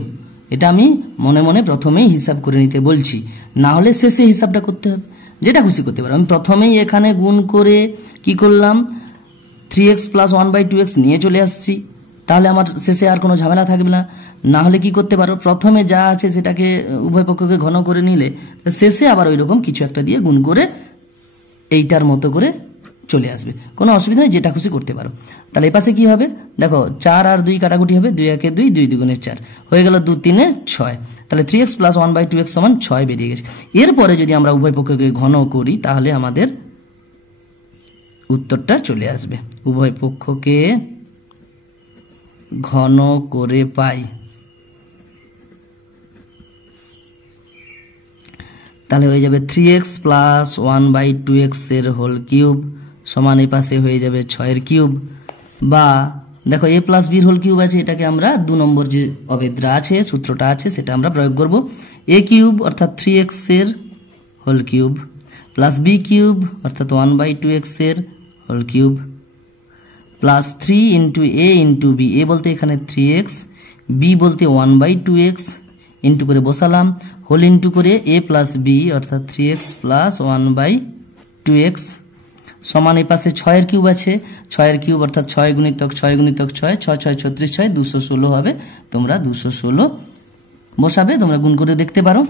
এটা আমি মনে মনে প্রথমেই হিসাব করে নিতে বলছি, না হলে শেষে হিসাবটা করতে হবে, যেটা খুশি করতে পারো। আমি প্রথমেই এখানে গুণ করে কি করলাম, 3x প্লাস 1/2x নিয়ে চলে আসছি, তাহলে আমার শেষে আর কোনো ঝামেলা থাকবে না। না হলে কি করতে পারো, প্রথমে যা আছে সেটাকে উভয় পক্ষকে ঘন করে নিলে শেষে আবার ওই রকম কিছু একটা দিয়ে গুণ করে এইটার মতো করে চলে আসবে, কোনো অসুবিধা নেই, যেটা খুশি করতে পারো। তাহলে এই পাশে কি হবে, দেখো 4 আর 2 কাটাকুটি হবে, 2 1 2 2 2 4 হয়ে গেল, 2 3 6, তাহলে 3x প্লাস 1/2x সমান 6 বেরিয়ে গেছে। এরপরে যদি আমরা উভয় পক্ষকে ঘন করি তাহলে আমাদের উত্তরটা চলে আসবে, উভয় পক্ষকে ঘন করে পাই, তাহলে হয়ে যাবে 3x প্লাস 1/2x এর হোল কিউব সমান এই পাশে হয়ে যাবে 6 এর কিউব, বা দেখো a প্লাস b এর হোল কিউব আছে, এটাকে আমরা 2 নম্বর যে অভেদ্রা আছে সূত্রটা আছে সেটা আমরা প্রয়োগ করব, a কিউব অর্থাৎ 3x এর whole cube plus b cube অর্থাৎ 1/2x এর whole cube plus 3 into a into b, a বলতে এখানে 3x, b বলতে 1/2x ইন্টু করে বসালাম, হোল ইন্টু করে a প্লাস b অর্থাৎ 3x প্লাস 1/2x সমান এই পাশে 6 এর কিউব আছে, 6 এর কিউব অর্থাৎ 6 গুণিতক 6 গুণিতক 6, 6 6 36 6 216 হবে, তোমরা 216 বসাবে, তোমরা গুণ করে দেখতে পারো।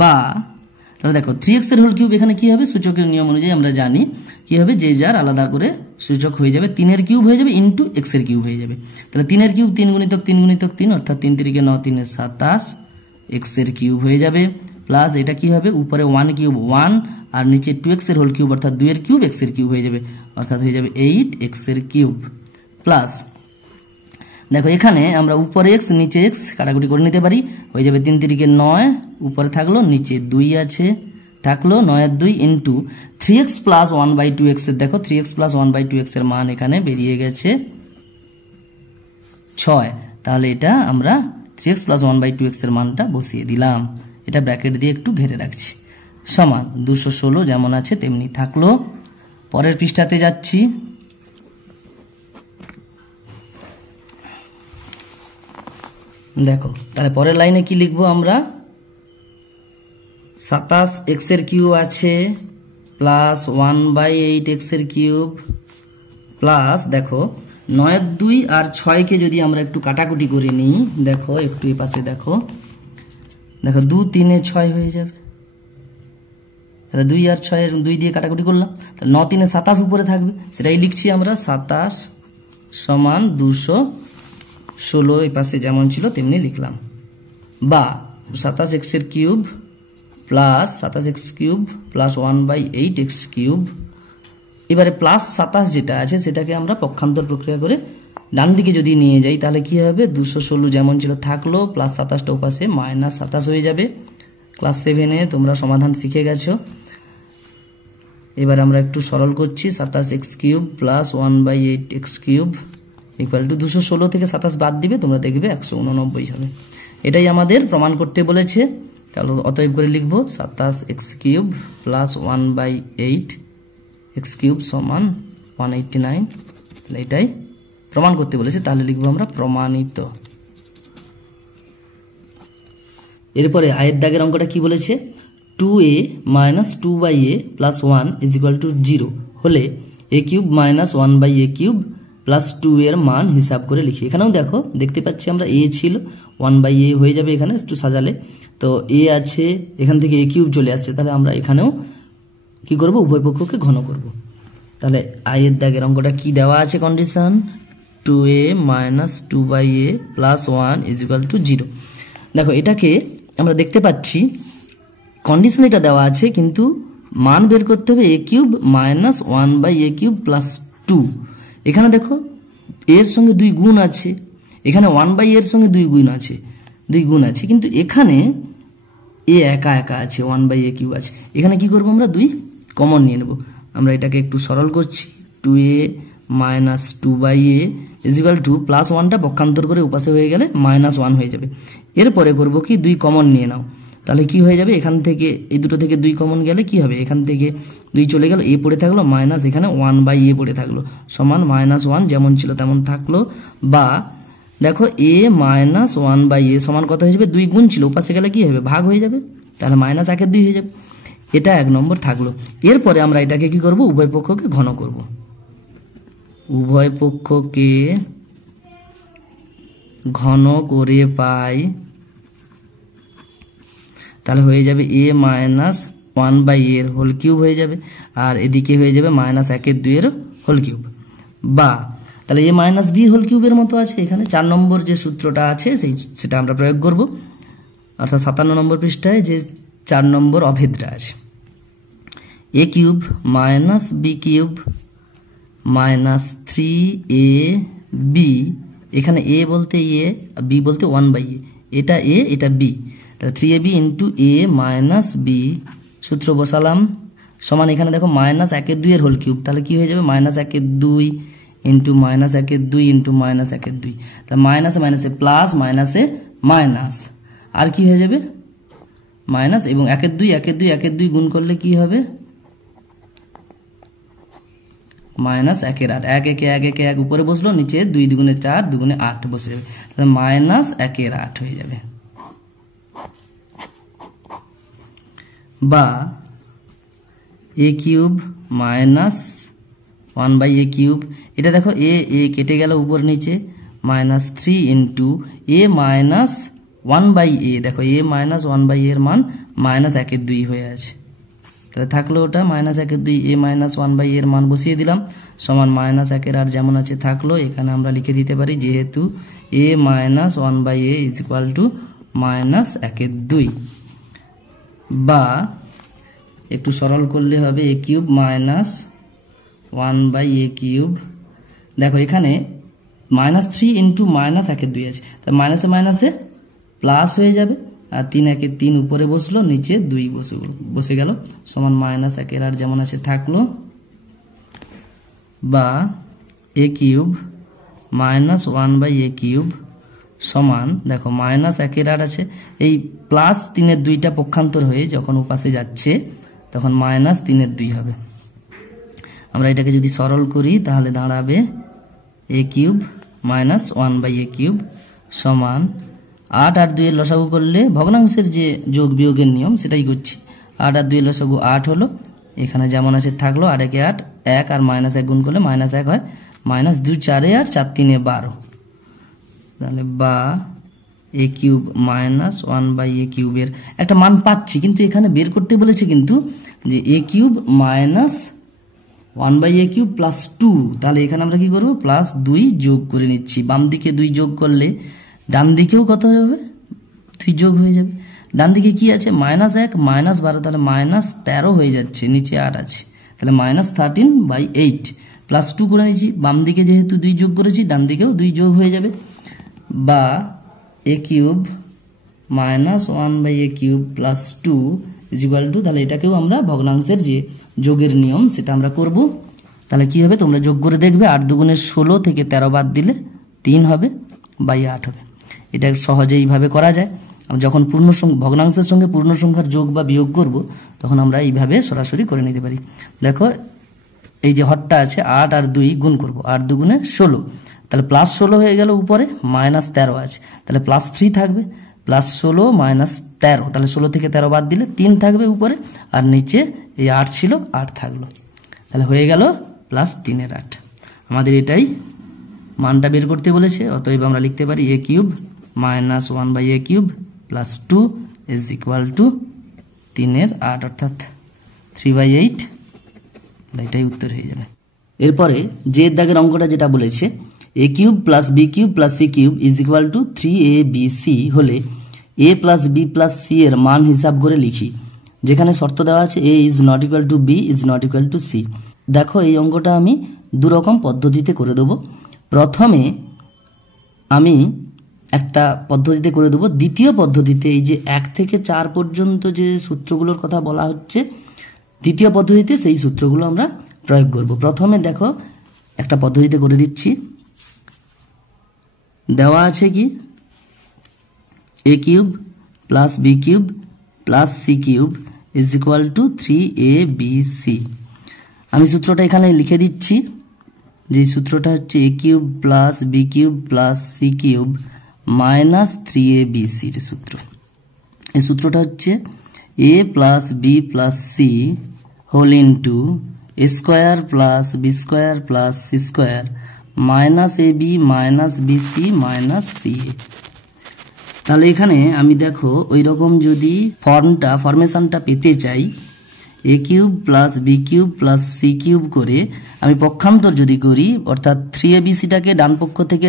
বা তাহলে দেখো 3x এর হোল কিউব এখানে কি হবে, সূচকের নিয়ম অনুযায়ী আমরা জানি কি হবে, যে যার আলাদা করে সূচক হয়ে যাবে, 3 এর কিউব হয়ে যাবে ইন্টু x এর কিউব হয়ে যাবে, তাহলে 3 এর কিউব 3 গুণিতক 3 গুণিতক 3 অর্থাৎ 3 3 9 3 27 x এর কিউব হয়ে যাবে, প্লাস এটা কি হবে, উপরে 1 কিউব 1 আর নিচে 2x এর হোল কিউব অর্থাৎ 2 এর কিউব x এর কিউব হয়ে যাবে, অর্থাৎ হয়ে যাবে 8x এর কিউব, প্লাস দেখো এখানে আমরা উপরে x নিচে x কাটাকুটি করে নিতে পারি, হয়ে যাবে 3 3 9, উপরে থাকলো নিচে 2 আছে থাকলো 9 এর 2 ইন্টু 3x প্লাস 1/2x এর, দেখো 3x প্লাস 1/2x এর মান এখানে বেরিয়ে গেছে 6, তাহলে এটা আমরা 3x প্লাস 1/2x এর মানটা বসিয়ে দিলাম, এটা ব্র্যাকেট দিয়ে একটু ঘিরে রাখছি, সমান 216 যেমন আছে তেমনি থাকলো। পরের পৃষ্ঠাতে যাচ্ছি, দেখো তাহলে পরের লাইনে কি লিখবো আমরা, 27x এর কিউব আছে প্লাস 1/8x এর কিউব প্লাস দেখো 9 এর 2 আর 6 কে যদি আমরা একটু কাটাকুটি করে নিই, দেখো একটু এই পাশে দেখো, দেখো 2 3 এ 6 হয়ে যাবে, তাহলে 2 আর 6 এর 2 দিয়ে কাটাকুটি করলাম, তাহলে 9 3 এ 27 উপরে থাকবে, সেটাই লিখছি আমরা, 27 সমান 216 এই পাশে যেমন ছিল তেমনি লিখলাম, বা 27x এর cube plus 27x cube plus 1/8x cube, এবারে প্লাস 27 যেটা আছে সেটাকে আমরা পক্ষান্তর প্রক্রিয়া করে ডান দিকে যদি নিয়ে যাই তাহলে কি হবে, 216 যেমন ছিল থাকলো, প্লাস 27টা ওপাশে মাইনাস 27 হয়ে যাবে। ক্লাস 7-এ তোমরা সমাধান শিখে গেছো, এবার আমরা একটু সরল করছি, 27x cube plus 1/8x cube equal to 216 থেকে 27 বাদ দিবে, তোমরা দেখবে 189 হবে, এটাই আমাদের প্রমাণ করতে বলেছে, তাহলে অতএব করে লিখবো 27x cube plus 1/8x cube সমান 189, তাহলে এটাই প্রমাণ করতে বলেছে, তাহলে লিখবো আমরা প্রমাণিত। এরপরে আয়ের দাগের অঙ্কটা কি বলেছে, 2a minus 2/a plus 1 is equal to 0 হলে a cube minus 1/a cube plus 2 এর মান হিসাব করে লিখি। এখানেও দেখো দেখতে পাচ্ছি আমরা a ছিল 1/a হয়ে যাবে এখানে একটু সাজালে, তো a আছে এখান থেকে a কিউব চলে আসছে, তাহলে আমরা এখানেও কি করব, উভয় পক্ষকে ঘন করব। তাহলে আয়ের দাগের অঙ্কটা কি দেওয়া আছে condition, 2a minus 2/a plus 1 is equal to 0। দেখো এটাকে আমরা দেখতে পাচ্ছি কন্ডিশন এটা দেওয়া আছে, কিন্তু মান বের করতে হবে a cube minus 1/a cube plus 2। এখানে দেখো এর সঙ্গে 2 গুণ আছে, এখানে 1/a এর সঙ্গে 2 গুণ আছে, কিন্তু এখানে a একা একা আছে, 1/a কিউব আছে। এখানে কি করব, আমরা 2 কমন নিয়ে নেব। আমরা এটাকে একটু সরল করছি, 2a minus 2/a is equal to plus 1টা পক্ষান্তর করে উপাশে হয়ে গেলে মাইনাস 1 হয়ে যাবে। এরপরে করব কি, 2 কমন নিয়ে নাও, তাহলে কি হয়ে যাবে, এখান থেকে এই দুটো থেকে 2 কমন গেলে কি হবে, এখান থেকে 2 চলে গেল, a পড়ে থাকলো মাইনাস এখানে 1/a পড়ে থাকলো সমান মাইনাস 1 যেমন ছিল তেমন থাকলো, বা দেখো a মাইনাস 1/a সমান কত হয়ে যাবে, 2 গুণ ছিল উপাশে গেলে কি হবে, ভাগ হয়ে যাবে, তাহলে মাইনাস 1/2 হয়ে যাবে। এটা 1 নম্বর থাকলো। এরপরে আমরা এটাকে কি করব, উভয় পক্ষকে ঘন করব। উভয় পক্ষকে ঘন করে পাই, তাহলে হয়ে যাবে a মাইনাস 1/a এর হোল কিউব হয়ে যাবে, আর এদিকে হয়ে যাবে মাইনাস 1/2 এর হোল কিউব, বা তাহলে a মাইনাস b হোল কিউবের মতো আছে। এখানে 4 নম্বর যে সূত্রটা আছে সেটা আমরা প্রয়োগ করব, অর্থাৎ 57 নম্বর পৃষ্ঠায় যে 4 নম্বর অভেদটা আছে, a cube minus b cube minus 3ab, এখানে a বলতে a, b বলতে 1/a, এটা a এটা b, তাহলে 3ab into a minus b সূত্র বসালাম সমান এখানে দেখো মাইনাস 1/2 এর হোল কিউব, তাহলে কি হয়ে যাবে, minus 1/2 into minus 1/2 into minus 1/2, তাহলে মাইনাসে মাইনাসে প্লাস, মাইনাসে মাইনাস, আর কি হয়ে যাবে মাইনাস, এবং 1/2 গুণ করলে কি হবে, মাইনাস 1/8, 1 একে 1 একে 1 উপরে বসলো, নিচে 2 দুগুণে 4 দুগুণে 8 বসে যাবে, তাহলে মাইনাস 1/8 হয়ে যাবে। বা a cube minus 1/a cube, এটা দেখো a কেটে গেল উপর নিচে, minus 3 into a minus 1/a, দেখো a মাইনাস 1/a এর মান মাইনাস 1/2 হয়ে আছে, তাহলে থাকলো ওটা মাইনাস 1/2, a মাইনাস 1/a এর মান বসিয়ে দিলাম সমান মাইনাস 1/8 যেমন আছে থাকলো। এখানে আমরা লিখে দিতে পারি যেহেতু a minus 1/a is equal to minus 1/2, বা একটু সরল করলে হবে a cube minus 1/a cube, দেখো এখানে মাইনাস 3 ইন্টু মাইনাস 1/2 আছে, তাহলে মাইনাসে মাইনাসে প্লাস হয়ে যাবে, আর 3 একে 3 উপরে বসলো, নিচে 2 বসে গেল সমান মাইনাস 1/8 যেমন আছে থাকলো, বা a cube minus 1/a cube সমান দেখো মাইনাস 1/8 আছে, এই প্লাস 3-এর 2টা পক্ষান্তর হয়ে যখন উপাশে যাচ্ছে তখন মাইনাস 3-এর 2 হবে। আমরা এটাকে যদি সরল করি তাহলে দাঁড়াবে a cube minus 1/a cube সমান 8 আর 2 এর লসাগু করলে ভগ্নাংশের যে যোগ বিয়োগের নিয়ম সেটাই করছি, 8 আর 2 এর লসাগু 8 হলো, এখানে যেমন আছে থাকলো, 8 একে 8, 1 আর মাইনাস 1 গুণ করলে মাইনাস 1 হয়, মাইনাস 2 4 8, 4 3 12, তাহলে বা a কিউব মাইনাস 1/a কিউবের একটা মান পাচ্ছি, কিন্তু এখানে বের করতে বলেছে কিন্তু যে a cube minus 1/a cube plus 2, তাহলে এখানে আমরা কি করব, প্লাস 2 যোগ করে নিচ্ছি, বাম দিকে 2 যোগ করলে ডান দিকেও কত হবে, 2 যোগ হয়ে যাবে, ডান দিকে কি আছে মাইনাস 1 মাইনাস 12, তাহলে মাইনাস 13 হয়ে যাচ্ছে, নিচে 8 আছে, তাহলে মাইনাস 13/8 প্লাস 2 করে নিচ্ছি, বাম দিকে যেহেতু 2 যোগ করেছি ডান দিকেও 2 যোগ হয়ে যাবে, বা a cube minus 1/a cube plus 2 is equal two, তাহলে এটাকেও আমরা ভগ্নাংশের যে যোগের নিয়ম সেটা আমরা করব। তাহলে কি হবে তোমরা যোগ করে দেখবে, 8 দুগুণে 16 থেকে 13 বাদ দিলে 3 হবে, বাই 8 হবে। এটা সহজে এইভাবে করা যায়। যখন পূর্ণ ভগ্নাংশের সঙ্গে পূর্ণ সংখ্যার যোগ বা বিয়োগ করব তখন আমরা এইভাবে সরাসরি করে নিতে পারি। দেখো এই যে হরটা আছে 8 আর 2 গুণ করব, 8 দুগুণে 16, তাহলে প্লাস 16 হয়ে গেল, উপরে মাইনাস 13 আছে, তাহলে প্লাস 3 থাকবে, প্লাস 16 মাইনাস 13, তাহলে 16 থেকে 13 বাদ দিলে 3 থাকবে উপরে, আর নিচে এই 8 ছিল 8 থাকলো, তাহলে হয়ে গেল প্লাস 3 এর 8। আমাদের এটাই মানটা বের করতে বলেছে, অতএব আমরা লিখতে পারি a cube minus 1/a cube plus 2 is equal two 3 এর 8 অর্থাৎ 3/8, এটাই উত্তর হয়ে যাবে। এরপরে যে দাগের অঙ্কটা যেটা বলেছে a cube plus b cube plus c cube is equal to 3abc হলে a plus b plus c এর মান হিসাব করে লিখি, যেখানে শর্ত দেওয়া আছে a is not equal two b is not equal two c। দেখো এই অঙ্কটা আমি দুরকম পদ্ধতিতে করে দেবো। প্রথমে আমি একটা পদ্ধতিতে করে দেবো, দ্বিতীয় পদ্ধতিতে এই যে 1 থেকে 4 পর্যন্ত যে সূত্রগুলোর কথা বলা হচ্ছে দ্বিতীয় পদ্ধতিতে সেই সূত্রগুলো আমরা প্রয়োগ করব। প্রথমে দেখো একটা পদ্ধতিতে করে দিচ্ছি, দেওয়া আছে কি a cube plus b cube plus c cube is equal to 3abc। আমি সূত্রটা এখানে লিখে দিচ্ছি, যে সূত্রটা হচ্ছে a cube plus b cube plus c cube minus 3abc এর সূত্র। এই সূত্রটা হচ্ছে a plus b plus c whole into a square plus b square plus c square minus ab minus bc minus ca। তাহলে এখানে আমি দেখো ওই রকম যদি ফরমেশনটা পেতে চাই a cube plus b cube plus c cube করে আমি পক্ষান্তর যদি করি, অর্থাৎ 3abcটাকে ডান পক্ষ থেকে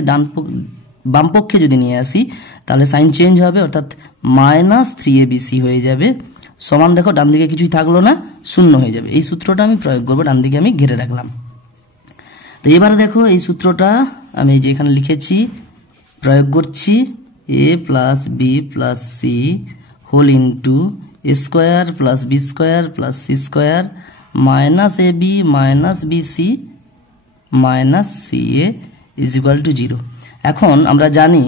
বাম পক্ষে যদি নিয়ে আসি তাহলে সাইন চেঞ্জ হবে, অর্থাৎ মাইনাস 3abc হয়ে যাবে, সমান দেখো ডান দিকে কিছুই থাকলো না, শূন্য হয়ে যাবে। এই সূত্রটা আমি প্রয়োগ করবো, ডান দিকে আমি ঘিরে রাখলাম। তো এবারে দেখো এই সূত্রটা আমি যে এখানে লিখেছি প্রয়োগ করছি, a plus b plus c whole into a square plus b square plus c square minus ab minus bc minus ca is equal to 0। এখন আমরা জানি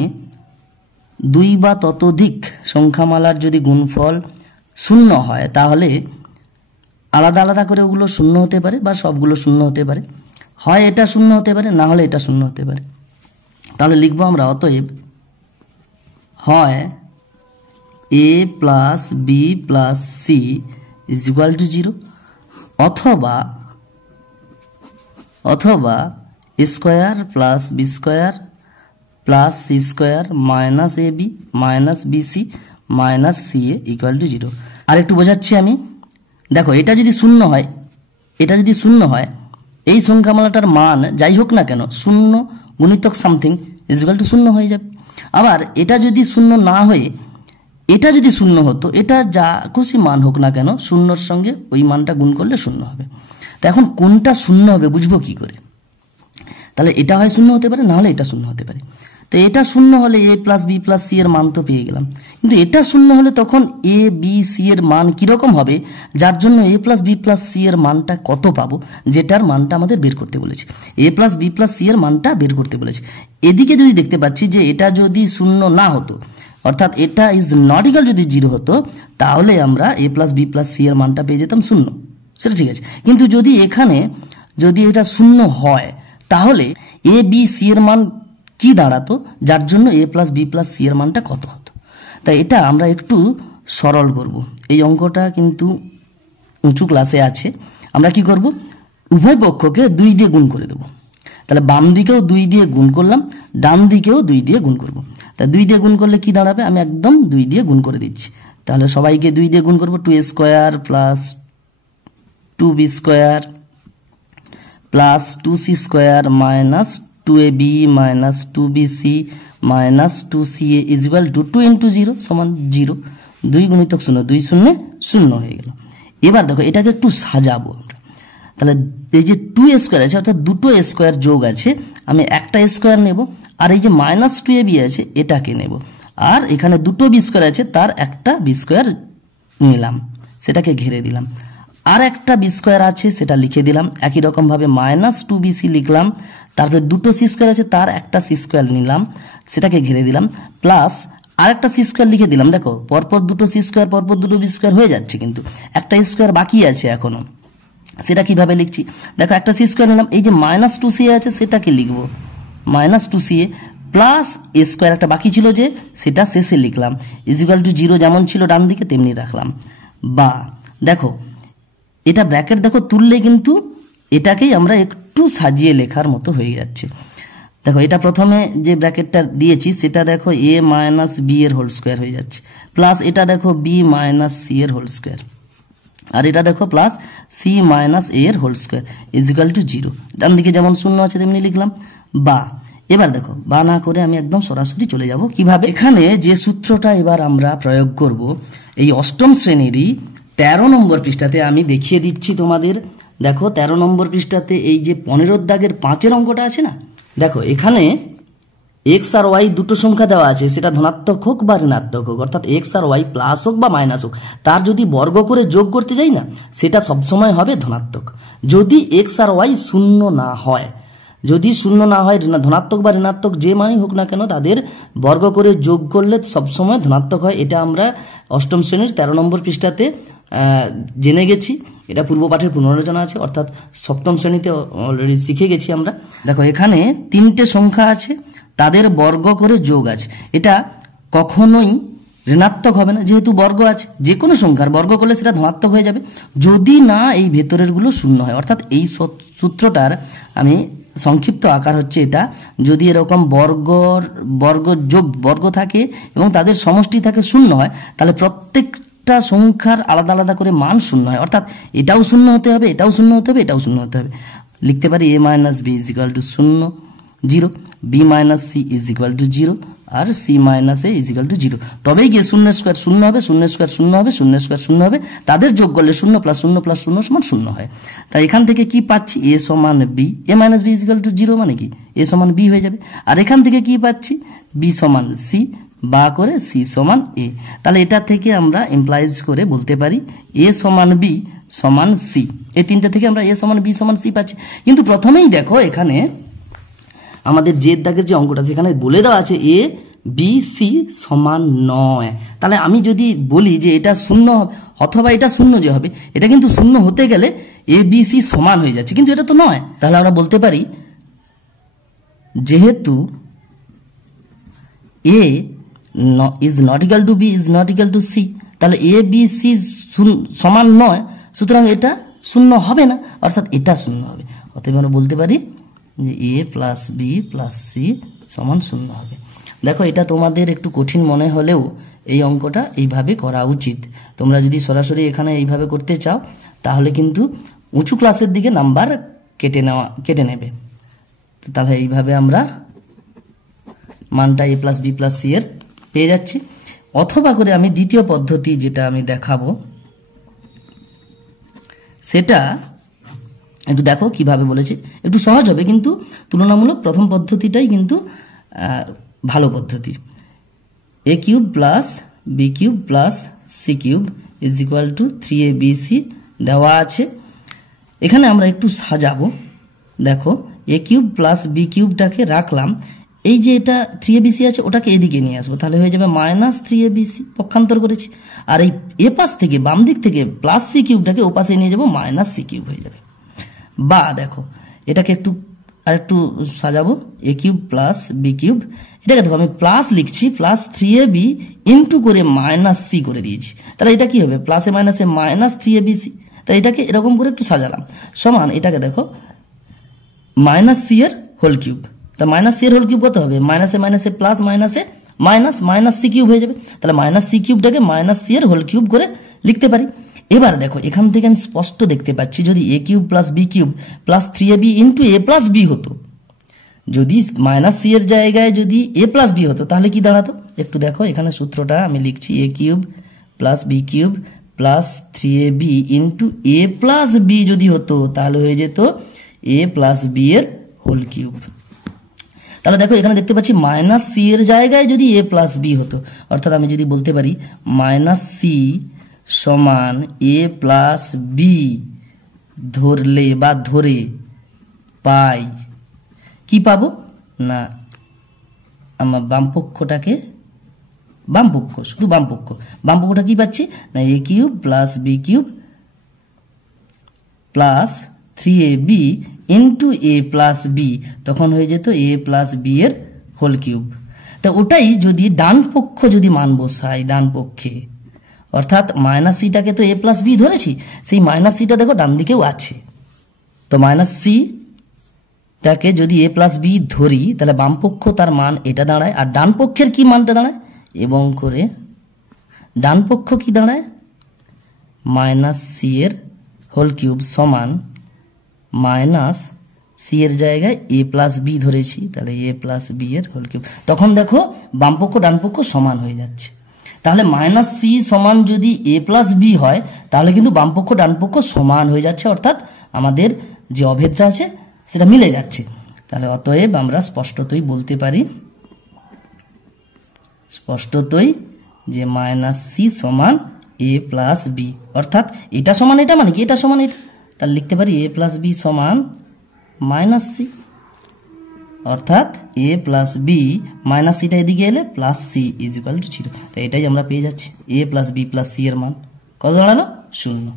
2 বা ততোধিক সংখ্যামালার যদি গুণফল 0 হয় তাহলে আলাদা আলাদা করে ওগুলো 0 হতে পারে বা সবগুলো 0 হতে পারে, হয় এটা 0 হতে পারে না হলে এটা 0 হতে পারে। তাহলে লিখবো আমরা অতএব হয় a plus b plus c is equal to 0, অথবা a square plus b square plus c square minus ab minus bc minus ca equal to 0। আর একটু বোঝাচ্ছি আমি, দেখো এটা যদি 0 হয়, এই সংখ্যামালাটার মান যাই হোক না কেন 0 গুণিতক সামথিং ইজ ইকুয়াল টু 0 হয়ে যাবে। আবার এটা যদি 0 না হয়ে এটা যদি 0 হতো, এটা যা খুশি মান হোক না কেন 0-র সঙ্গে ওই মানটা গুণ করলে 0 হবে। তো এখন কোনটা 0 হবে বুঝবো কি করে? তাহলে এটা হয় 0 হতে পারে, না হলে এটা 0 হতে পারে। তো এটা 0 হলে a plus b plus c এর মান তো পেয়ে গেলাম, কিন্তু এটা 0 হলে তখন a b c এর মান কিরকম হবে, যার জন্য a plus b plus c এর মানটা কত পাবো, যেটার মানটা আমাদের বের করতে বলেছে, a plus b plus c এর মানটা বের করতে বলেছে। এদিকে যদি দেখতে পাচ্ছি যে এটা যদি 0 না হতো, অর্থাৎ এটা ইজ নট ইকুয়াল যদি 0 হতো, তাহলে আমরা a plus b plus c এর মানটা পেয়ে যেতাম 0, সেটা ঠিক আছে। কিন্তু যদি এখানে যদি এটা 0 হয় তাহলে a b c এর মান কি দাঁড়াতো, যার জন্য a plus b plus c এর মানটা কত হতো। তাই এটা আমরা একটু সরল করব। এই অঙ্কটা কিন্তু উঁচু ক্লাসে আছে, আমরা কি করব, উভয় পক্ষকে 2 দিয়ে গুণ করে দেব। তাহলে বাম দিকেও 2 দিয়ে গুণ করলাম, ডান দিকেও 2 দিয়ে গুণ করব। তা 2 দিয়ে গুণ করলে কি দাঁড়াবে, আমি একদম 2 দিয়ে গুণ করে দিচ্ছি। তাহলে সবাইকে 2 দিয়ে গুণ করব, 2a square plus 2b square plus 2c square minus 2ab minus 2bc minus 2ca is equal to 2 into 0 সমান 0, 2 গুণিতক 0, 2 শূন্য 0 হয়ে গেল। এবার দেখো এটাকে একটু সাজাবো আমরা। তাহলে এই যে 2a স্কোয়ার আছে, অর্থাৎ দুটো a স্কোয়ার যোগ আছে, আমি একটা a স্কোয়ার নেব, আর এই যে মাইনাস 2ab আছে এটাকে নেব, আর এখানে দুটো b স্কোয়ার আছে তার একটা b স্কোয়ার নিলাম, সেটাকে ঘিরে দিলাম, আর একটা b স্কোয়ার আছে সেটা লিখে দিলাম, একই রকমভাবে মাইনাস 2bc লিখলাম, তারপরে দুটো c স্কোয়ার আছে তার একটা c স্কোয়ার নিলাম, সেটাকে ঘিরে দিলাম, প্লাস আর একটা c স্কোয়ার লিখে দিলাম। দেখো পরপর দুটো c স্কোয়ার পরপর দুটো b স্কোয়ার হয়ে যাচ্ছে, কিন্তু একটা স্কোয়ার বাকি আছে এখনো, সেটা কিভাবে লিখছি, দেখো একটা c স্কোয়ার নিলাম, এই যে মাইনাস 2ca আছে সেটাকে লিখবো মাইনাস 2ca প্লাস এ স্কোয়ার একটা বাকি ছিল যে সেটা শেষে লিখলাম, ইজ ইকুয়াল টু 0 যেমন ছিল ডান দিকে তেমনি রাখলাম। বা দেখো এটা ব্র্যাকেট দেখো তুললে কিন্তু এটাকেই আমরা একটু সাজিয়ে লেখার মতো হয়ে যাচ্ছে। দেখো এটা প্রথমে যে ব্র্যাকেটটা দিয়েছি সেটা দেখো এ মাইনাস বি এর হোল স্কোয়ার হয়ে যাচ্ছে, প্লাস এটা দেখো বি মাইনাস সি এর হোল স্কোয়ার, আর এটা দেখো প্লাস সি মাইনাস এ এর whole square is equal to 0, ডান দিকে যেমন শূন্য আছে তেমনি লিখলাম। বা এবার দেখো বা না করে আমি একদম সরাসরি চলে যাব কিভাবে। এখানে যে সূত্রটা এবার আমরা প্রয়োগ করব এই অষ্টম শ্রেণীরই 13 নম্বর পৃষ্ঠাতে আমি দেখিয়ে দিচ্ছি তোমাদের। দেখো 13 নম্বর পৃষ্ঠাতে এই যে 15 দাগের 5-এর অঙ্কটা আছে না, দেখো এখানে এক্স আর ওয়াই দুটো সংখ্যা দেওয়া আছে, সেটা ধনাত্মক হোক বা ঋণাত্মক হোক, অর্থাৎ এক্স আর ওয়াই প্লাস হোক বা মাইনাস হোক, তার যদি বর্গ করে যোগ করতে যাই না সেটা সবসময় হবে ধনাত্মক। যদি এক্স আর ওয়াই শূন্য না হয়, যদি শূন্য না হয়, ধনাত্মক বা ঋণাত্মক যে মানই হোক না কেন তাদের বর্গ করে যোগ করলে সবসময় ধনাত্মক হয়। এটা আমরা অষ্টম শ্রেণীর 13 নম্বর পৃষ্ঠাতে জেনে গেছি, এটা পূর্ব পাঠের পুনরালোচনা আছে, অর্থাৎ সপ্তম শ্রেণীতে অলরেডি শিখে গেছি আমরা। দেখো এখানে 3টে সংখ্যা আছে, তাদের বর্গ করে যোগ আছে, এটা কখনোই ঋণাত্মক হবে না, যেহেতু বর্গ আছে, যে কোনো সংখ্যার বর্গ করলে সেটা ধনাত্মক হয়ে যাবে যদি না এই ভেতরের গুলো শূন্য হয়। অর্থাৎ এই সূত্রটার আমি সংক্ষিপ্ত আকার হচ্ছে এটা, যদি এরকম বর্গ থাকে এবং তাদের সমষ্টি থাকে শূন্য হয়, তাহলে প্রত্যেকটা সংখ্যার আলাদা আলাদা করে মান শূন্য হয়, অর্থাৎ এটাও শূন্য হতে হবে, এটাও শূন্য হতে হবে, এটাও শূন্য হতে হবে। লিখতে পারি a minus b is equal to 0, b minus c is equal to 0, আর c minus a is equal to 0। তবেই গিয়ে শূন্য স্কোয়ার শূন্য হবে, শূন্য স্কোয়ার শূন্য হবে, শূন্য স্কোয়ার শূন্য হবে, তাদের যোগ করলে 0 প্লাস 0 প্লাস 0 সমান 0 হয়। তাই এখান থেকে কি পাচ্ছি, এ সমান b, a minus b is equal to 0 মানে কি এ সমান বি হয়ে যাবে। আর এখান থেকে কি পাচ্ছি, বি সমান সি বা করে সি সমান এ। তাহলে এটা থেকে আমরা ইমপ্লাইজ করে বলতে পারি এ সমান বি সমান সি। এই তিনটা থেকে আমরা এ সমান বি সমান সি পাচ্ছি। কিন্তু প্রথমেই দেখো এখানে আমাদের জেড দাগের যে অঙ্কটা সেখানে বলে দেওয়া আছে এ বি সি সমান 9। তাহলে আমি যদি বলি যে এটা শূন্য অথবা এটা শূন্য যে হবে, এটা কিন্তু শূন্য হতে গেলে এ বি সি সমান হয়ে যাচ্ছে, কিন্তু এটা তো নয়। তাহলে আমরা বলতে পারি যেহেতু A is not equal to B is not equal to C, তাহলে এ বি সি সমান নয়, সুতরাং এটা শূন্য হবে না, অর্থাৎ এটা শূন্য হবে। অতএব আমরা বলতে পারি যে A plus b plus C সমান 0 হবে। দেখো এটা তোমাদের একটু কঠিন মনে হলেও এই অঙ্কটা এইভাবে করা উচিত। তোমরা যদি সরাসরি এখানে এইভাবে করতে চাও তাহলে কিন্তু উঁচু ক্লাসের দিকে নাম্বার কেটে নেবে। তো তাহলে এইভাবে আমরা মানটা এ প্লাস বি প্লাস সি এর পেয়ে যাচ্ছি। অথবা করে আমি দ্বিতীয় পদ্ধতি যেটা আমি দেখাবো সেটা একটু দেখো কিভাবে বলেছি, একটু সহজ হবে কিন্তু তুলনামূলক প্রথম পদ্ধতিটাই কিন্তু ভালো পদ্ধতি। A cube plus B cube plus C cube is equal to 3abc দেওয়া আছে। এখানে আমরা একটু সাজাবো। দেখো এ কিউব প্লাস বি কিউবটাকে রাখলাম, এই যে এটা 3abc আছে ওটাকে এদিকে নিয়ে আসবো, তাহলে হয়ে যাবে মাইনাস 3abc, পক্ষান্তর করেছি। আর এই এ পাশ থেকে বাম দিক থেকে প্লাস সি কিউবটাকে ও পাশে নিয়ে যাবো, মাইনাস সি কিউব হয়ে যাবে। বা দেখো এটাকে একটু সাজাবো, এ কিউব প্লাস বি কিউব, এটাকে দেখো আমি প্লাস লিখছি, প্লাস 3ab ইন্টু করে মাইনাস সি করে দিয়েছি, তাহলে এটা কি হবে প্লাসে মাইনাসে মাইনাস 3abc। তাই এটাকে এরকম করে একটু সাজালাম, সমান এটাকে দেখো মাইনাস সি এর হোল কিউব। তা মাইনাস সি এর হোল কিউব কত হবে, মাইনাসে মাইনাসে প্লাস মাইনাসে মাইনাস, মাইনাস সি কিউব হয়ে যাবে। তাহলে মাইনাস সি কিউবটাকে মাইনাস সি এর হোল কিউব করে লিখতে পারি। এবার দেখো এখান থেকে আমি স্পষ্ট দেখতে পাচ্ছি যদি A cube plus B cube plus 3ab into A plus B হতো, যদি মাইনাস সি এর জায়গায় যদি এ প্লাস বি হতো তাহলে কি দাঁড়াতো, একটু দেখো এখানে সূত্রটা আমি লিখছি, A cube plus B cube plus 3ab into A plus B যদি হতো তাহলে হয়ে যেত এ প্লাস বি এর হোল কিউব। তাহলে দেখো এখানে দেখতে পাচ্ছি মাইনাস সি এর জায়গায় যদি এ প্লাস বি হতো, অর্থাৎ আমি যদি বলতে পারি মাইনাস সি সমান এ প্লাস বি ধরলে বা ধরে পাই, কি পাবো না আমার শুধু বামপক্ষটা কি পাচ্ছি না A cube plus B cube plus 3ab into A plus B, তখন হয়ে যেত এ প্লাস বি এর হোল কিউব। তো ওটাই যদি ডান পক্ষ যদি মান বসাই, ডান পক্ষে অর্থাৎ মাইনাস সিটাকে তো এ প্লাস বি ধরেছি, সেই মাইনাস সিটা দেখো ডান দিকেও আছে, তো মাইনাস সিটাকে যদি এ প্লাস বি ধরি তাহলে বাম পক্ষ তার মান এটা দাঁড়ায়, আর ডান পক্ষের কি মানটা দাঁড়ায় এবং করে ডান পক্ষ কি দাঁড়ায় মাইনাস সি এর হোল কিউব সমান মাইনাস সি এর জায়গায় এ প্লাস বি ধরেছি, তাহলে এ প্লাস বি এর হোল কিউব। তখন দেখো বাম পক্ষ ডান পক্ষ সমান হয়ে যাচ্ছে। তাহলে মাইনাস সি সমান যদি এ প্লাস বি হয় তাহলে কিন্তু বাম পক্ষ ডান পক্ষ সমান হয়ে যাচ্ছে, অর্থাৎ আমাদের যে অভেদটা আছে সেটা মিলে যাচ্ছে। তাহলে অতএব আমরা স্পষ্টতই বলতে পারি, স্পষ্টতই যে মাইনাস সি সমান এ প্লাস বি, অর্থাৎ এটা সমান এটা মানে কি এটা সমান এটা, তাহলে লিখতে পারি এ প্লাস বি সমান মাইনাস সি, অর্থাৎ এ প্লাস বি মাইনাস সিটা এদিকে এলে plus c is equal to 0। তো এটাই আমরা পেয়ে যাচ্ছি a plus b plus c এর মান কত দাঁড়ালো 0।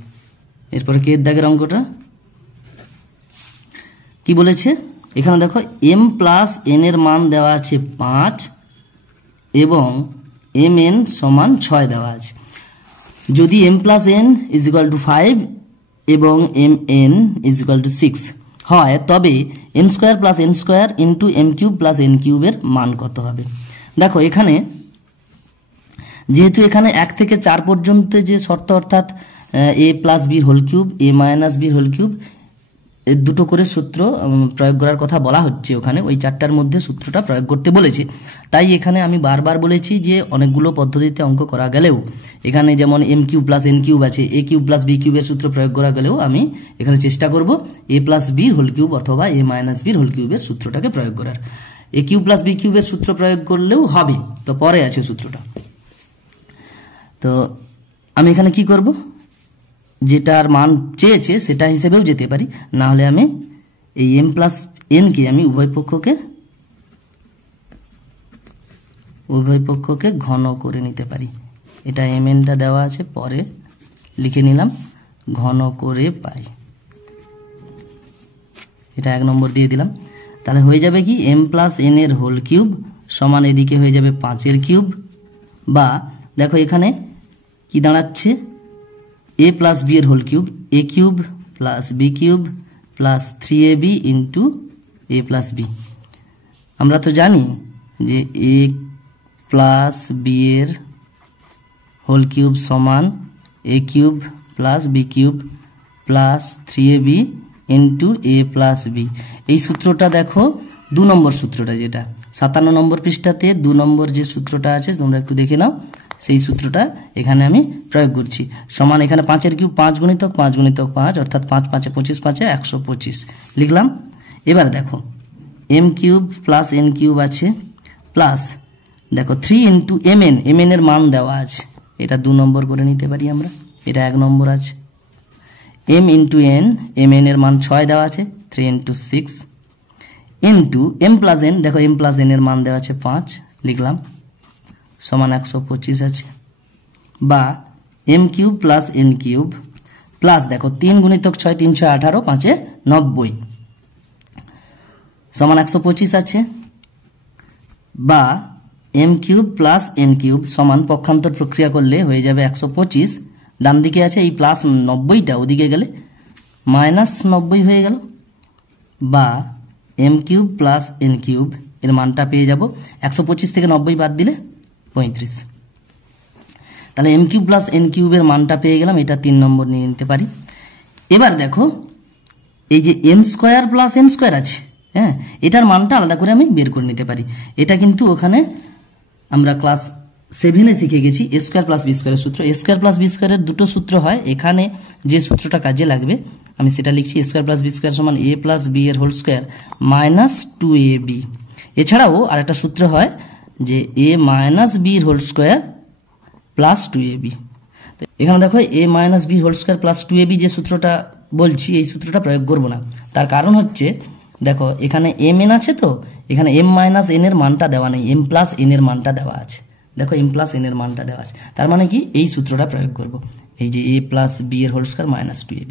এরপরে কে দাগের অঙ্কটা কি বলেছে, এখানে দেখো এম প্লাস এন এর মান দেওয়া আছে 5 এবং এম এন সমান 6 দেওয়া আছে। যদি m plus n is equal to 5 এবং m n is equal to 6 হয় তবে m square plus n square into m cube plus n কিউবের মান কত হবে। দেখো এখানে যেহেতু এখানে 1 থেকে 4 পর্যন্ত যে শর্ত, অর্থাৎ এ প্লাস বি হোল কিউব, এ মাইনাস বি হোল কিউব, দুটো করে সূত্র প্রয়োগ করার কথা বলা হচ্ছে, ওখানে ওই 4টার মধ্যে সূত্রটা প্রয়োগ করতে বলেছে। তাই এখানে আমি বারবার বলেছি যে অনেকগুলো পদ্ধতিতে অঙ্ক করা গেলেও এখানে যেমন m cube plus n cube আছে, এ কিউব প্লাস বি কিউবের সূত্র প্রয়োগ করা গেলেও আমি এখানে চেষ্টা করব এ প্লাস বি হোল কিউব অথবা এ মাইনাস বি হোল কিউবের সূত্রটাকে প্রয়োগ করার। এ কিউব প্লাস বি কিউবের সূত্র প্রয়োগ করলেও হবে, তো পরে আছে সূত্রটা। তো আমি এখানে কি করব, যেটার মান চেয়েছে সেটা হিসেবেও যেতে পারি, না হলে আমি এই এম প্লাস এনকে আমি উভয় পক্ষকে ঘন করে নিতে পারি। এটা এম এনটা দেওয়া আছে, পরে লিখে নিলাম ঘন করে পাই, এটা 1 নম্বর দিয়ে দিলাম। তাহলে হয়ে যাবে কি এম প্লাস এন এর হোল কিউব সমান এদিকে হয়ে যাবে 5 এর কিউব, বা দেখো এখানে কি দাঁড়াচ্ছে এ প্লাস বি এর whole cube, A cube plus B cube plus 3ab into A plus B. আমরা তো জানি যে এ প্লাস বি এর হোল কিউব সমান A cube plus B cube plus 3ab into A plus B. এই সূত্রটা দেখো 2 নম্বর সূত্রটা, যেটা 57 নম্বর পৃষ্ঠাতে 2 নম্বর যে সূত্রটা আছে তোমরা একটু দেখে নাও, সেই সূত্রটা এখানে আমি প্রয়োগ করছি। সমান এখানে 5 এর কিউব 5 গুণিতক 5 গুণিতক 5 অর্থাৎ 5 5 25 5 125 লিখলাম। এবার দেখো m cube plus n cube আছে প্লাস দেখো 3 into m n, m n এর মান দেওয়া আছে, এটা 2 নম্বর করে নিতে পারি আমরা, এটা 1 নম্বর আছে। M into n, m n এর মান 6 দেওয়া আছে, 3 into 6 into m plus n, দেখো এম প্লাস এন এর মান দেওয়া আছে 5 লিখলাম সমান 125 আছে, বা m cube plus n cube plus দেখো 3 গুণিতক 6 3 6 18 5 90 সমান 125 আছে, বা m cube plus n cube সমান পক্ষান্তর প্রক্রিয়া করলে হয়ে যাবে 125, ডান দিকে আছে এই প্লাস 90টা ওদিকে গেলে মাইনাস 90 হয়ে গেল, বা m cube plus n cube এর মানটা পেয়ে যাব 125 থেকে 90 বাদ দিলে 35। তাহলে এম কিউব প্লাস এন কিউবের মানটা পেয়ে গেলাম, এটা 3 নম্বর নিয়ে নিতে পারি। এবার দেখো এই যে m square plus n square আছে, হ্যাঁ, এটার মানটা আলাদা করে আমি বের করে নিতে পারি। এটা কিন্তু ওখানে আমরা ক্লাস 7-এ শিখে গেছি এ স্কোয়ার প্লাস বি স্কোয়ারের সূত্র। এ স্কোয়ার প্লাস বি স্কোয়ারের দুটো সূত্র হয়, এখানে যে সূত্রটা কাজে লাগবে আমি সেটা লিখছি, A square plus B square সমান এ প্লাস বি এর হোল স্কোয়ার মাইনাস 2ab। এছাড়াও আরেকটা সূত্র হয় যে এ মাইনাস বির হোল স্কোয়ার প্লাস 2ab। এখানে দেখো এ minus B whole square plus 2ab যে সূত্রটা বলছি এই সূত্রটা প্রয়োগ করব না, তার কারণ হচ্ছে দেখো এখানে এম এন আছে, তো এখানে এম মাইনাস এন এর মানটা দেওয়া নেই, এম প্লাস এন এর মানটা দেওয়া আছে, দেখো এম প্লাস এন এর মানটা দেওয়া আছে, তার মানে কি এই সূত্রটা প্রয়োগ করব, এই যে এ প্লাস বি এর হোল স্কোয়ার মাইনাস 2ab।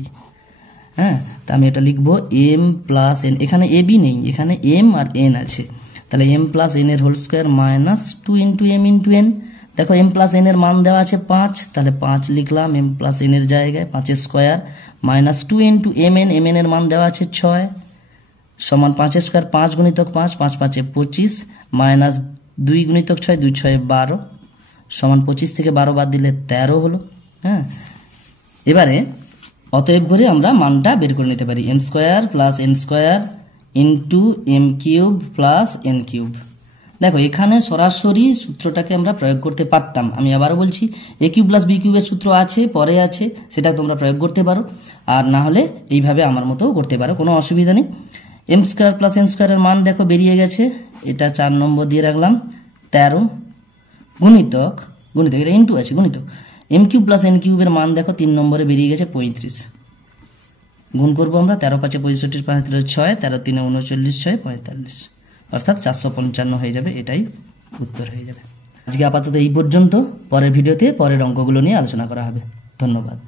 হ্যাঁ, তা আমি এটা লিখবো এম প্লাস এন, এখানে এ বি নেই, এখানে এম আর এন আছে, তাহলে এম প্লাস এন এর whole square minus 2 into m into n. দেখো এম প্লাস এন এর মান দেওয়া আছে 5, তাহলে 5 লিখলাম এম প্লাস এন এর জায়গায়, 5 square minus 2 into m n, m n এর মান দেওয়া আছে 6 সমান 5 স্কোয়ার 5 গুণিতক 5, 5 5 25 মাইনাস 2 গুণিতক 6, 2 6 12 সমান 25 থেকে 12 বাদ দিলে 13 হলো। হ্যাঁ, এবারে অতএব করে আমরা মানটা বের করে নিতে পারি m square plus n square into m cube plus n cube. দেখো এখানে সরাসরি সূত্রটাকে আমরা প্রয়োগ করতে পারতাম, আমি আবারও বলছি এ কিউব প্লাস বি কিউবের সূত্র আছে, পরে আছে, সেটা তোমরা প্রয়োগ করতে পারো, আর না হলে এইভাবে আমার মতোও করতে পারো, কোনো অসুবিধা নেই। এম স্কোয়ার প্লাস এন স্কোয়ারের মান দেখো বেরিয়ে গেছে, এটা 4 নম্বর দিয়ে রাখলাম, 13 গুণিতক গুণিতক এটা ইন্টু আছে গুণিতক এম কিউব প্লাস এন কিউবের মান দেখো 3 নম্বরে বেরিয়ে গেছে 35, গুণ করবো আমরা 13 5 65 5 6, 13 3 39 6 45, অর্থাৎ 455 হয়ে যাবে, এটাই উত্তর হয়ে যাবে। আজকে আপাতত এই পর্যন্ত, পরের ভিডিওতে পরের অঙ্কগুলো নিয়ে আলোচনা করা হবে। ধন্যবাদ।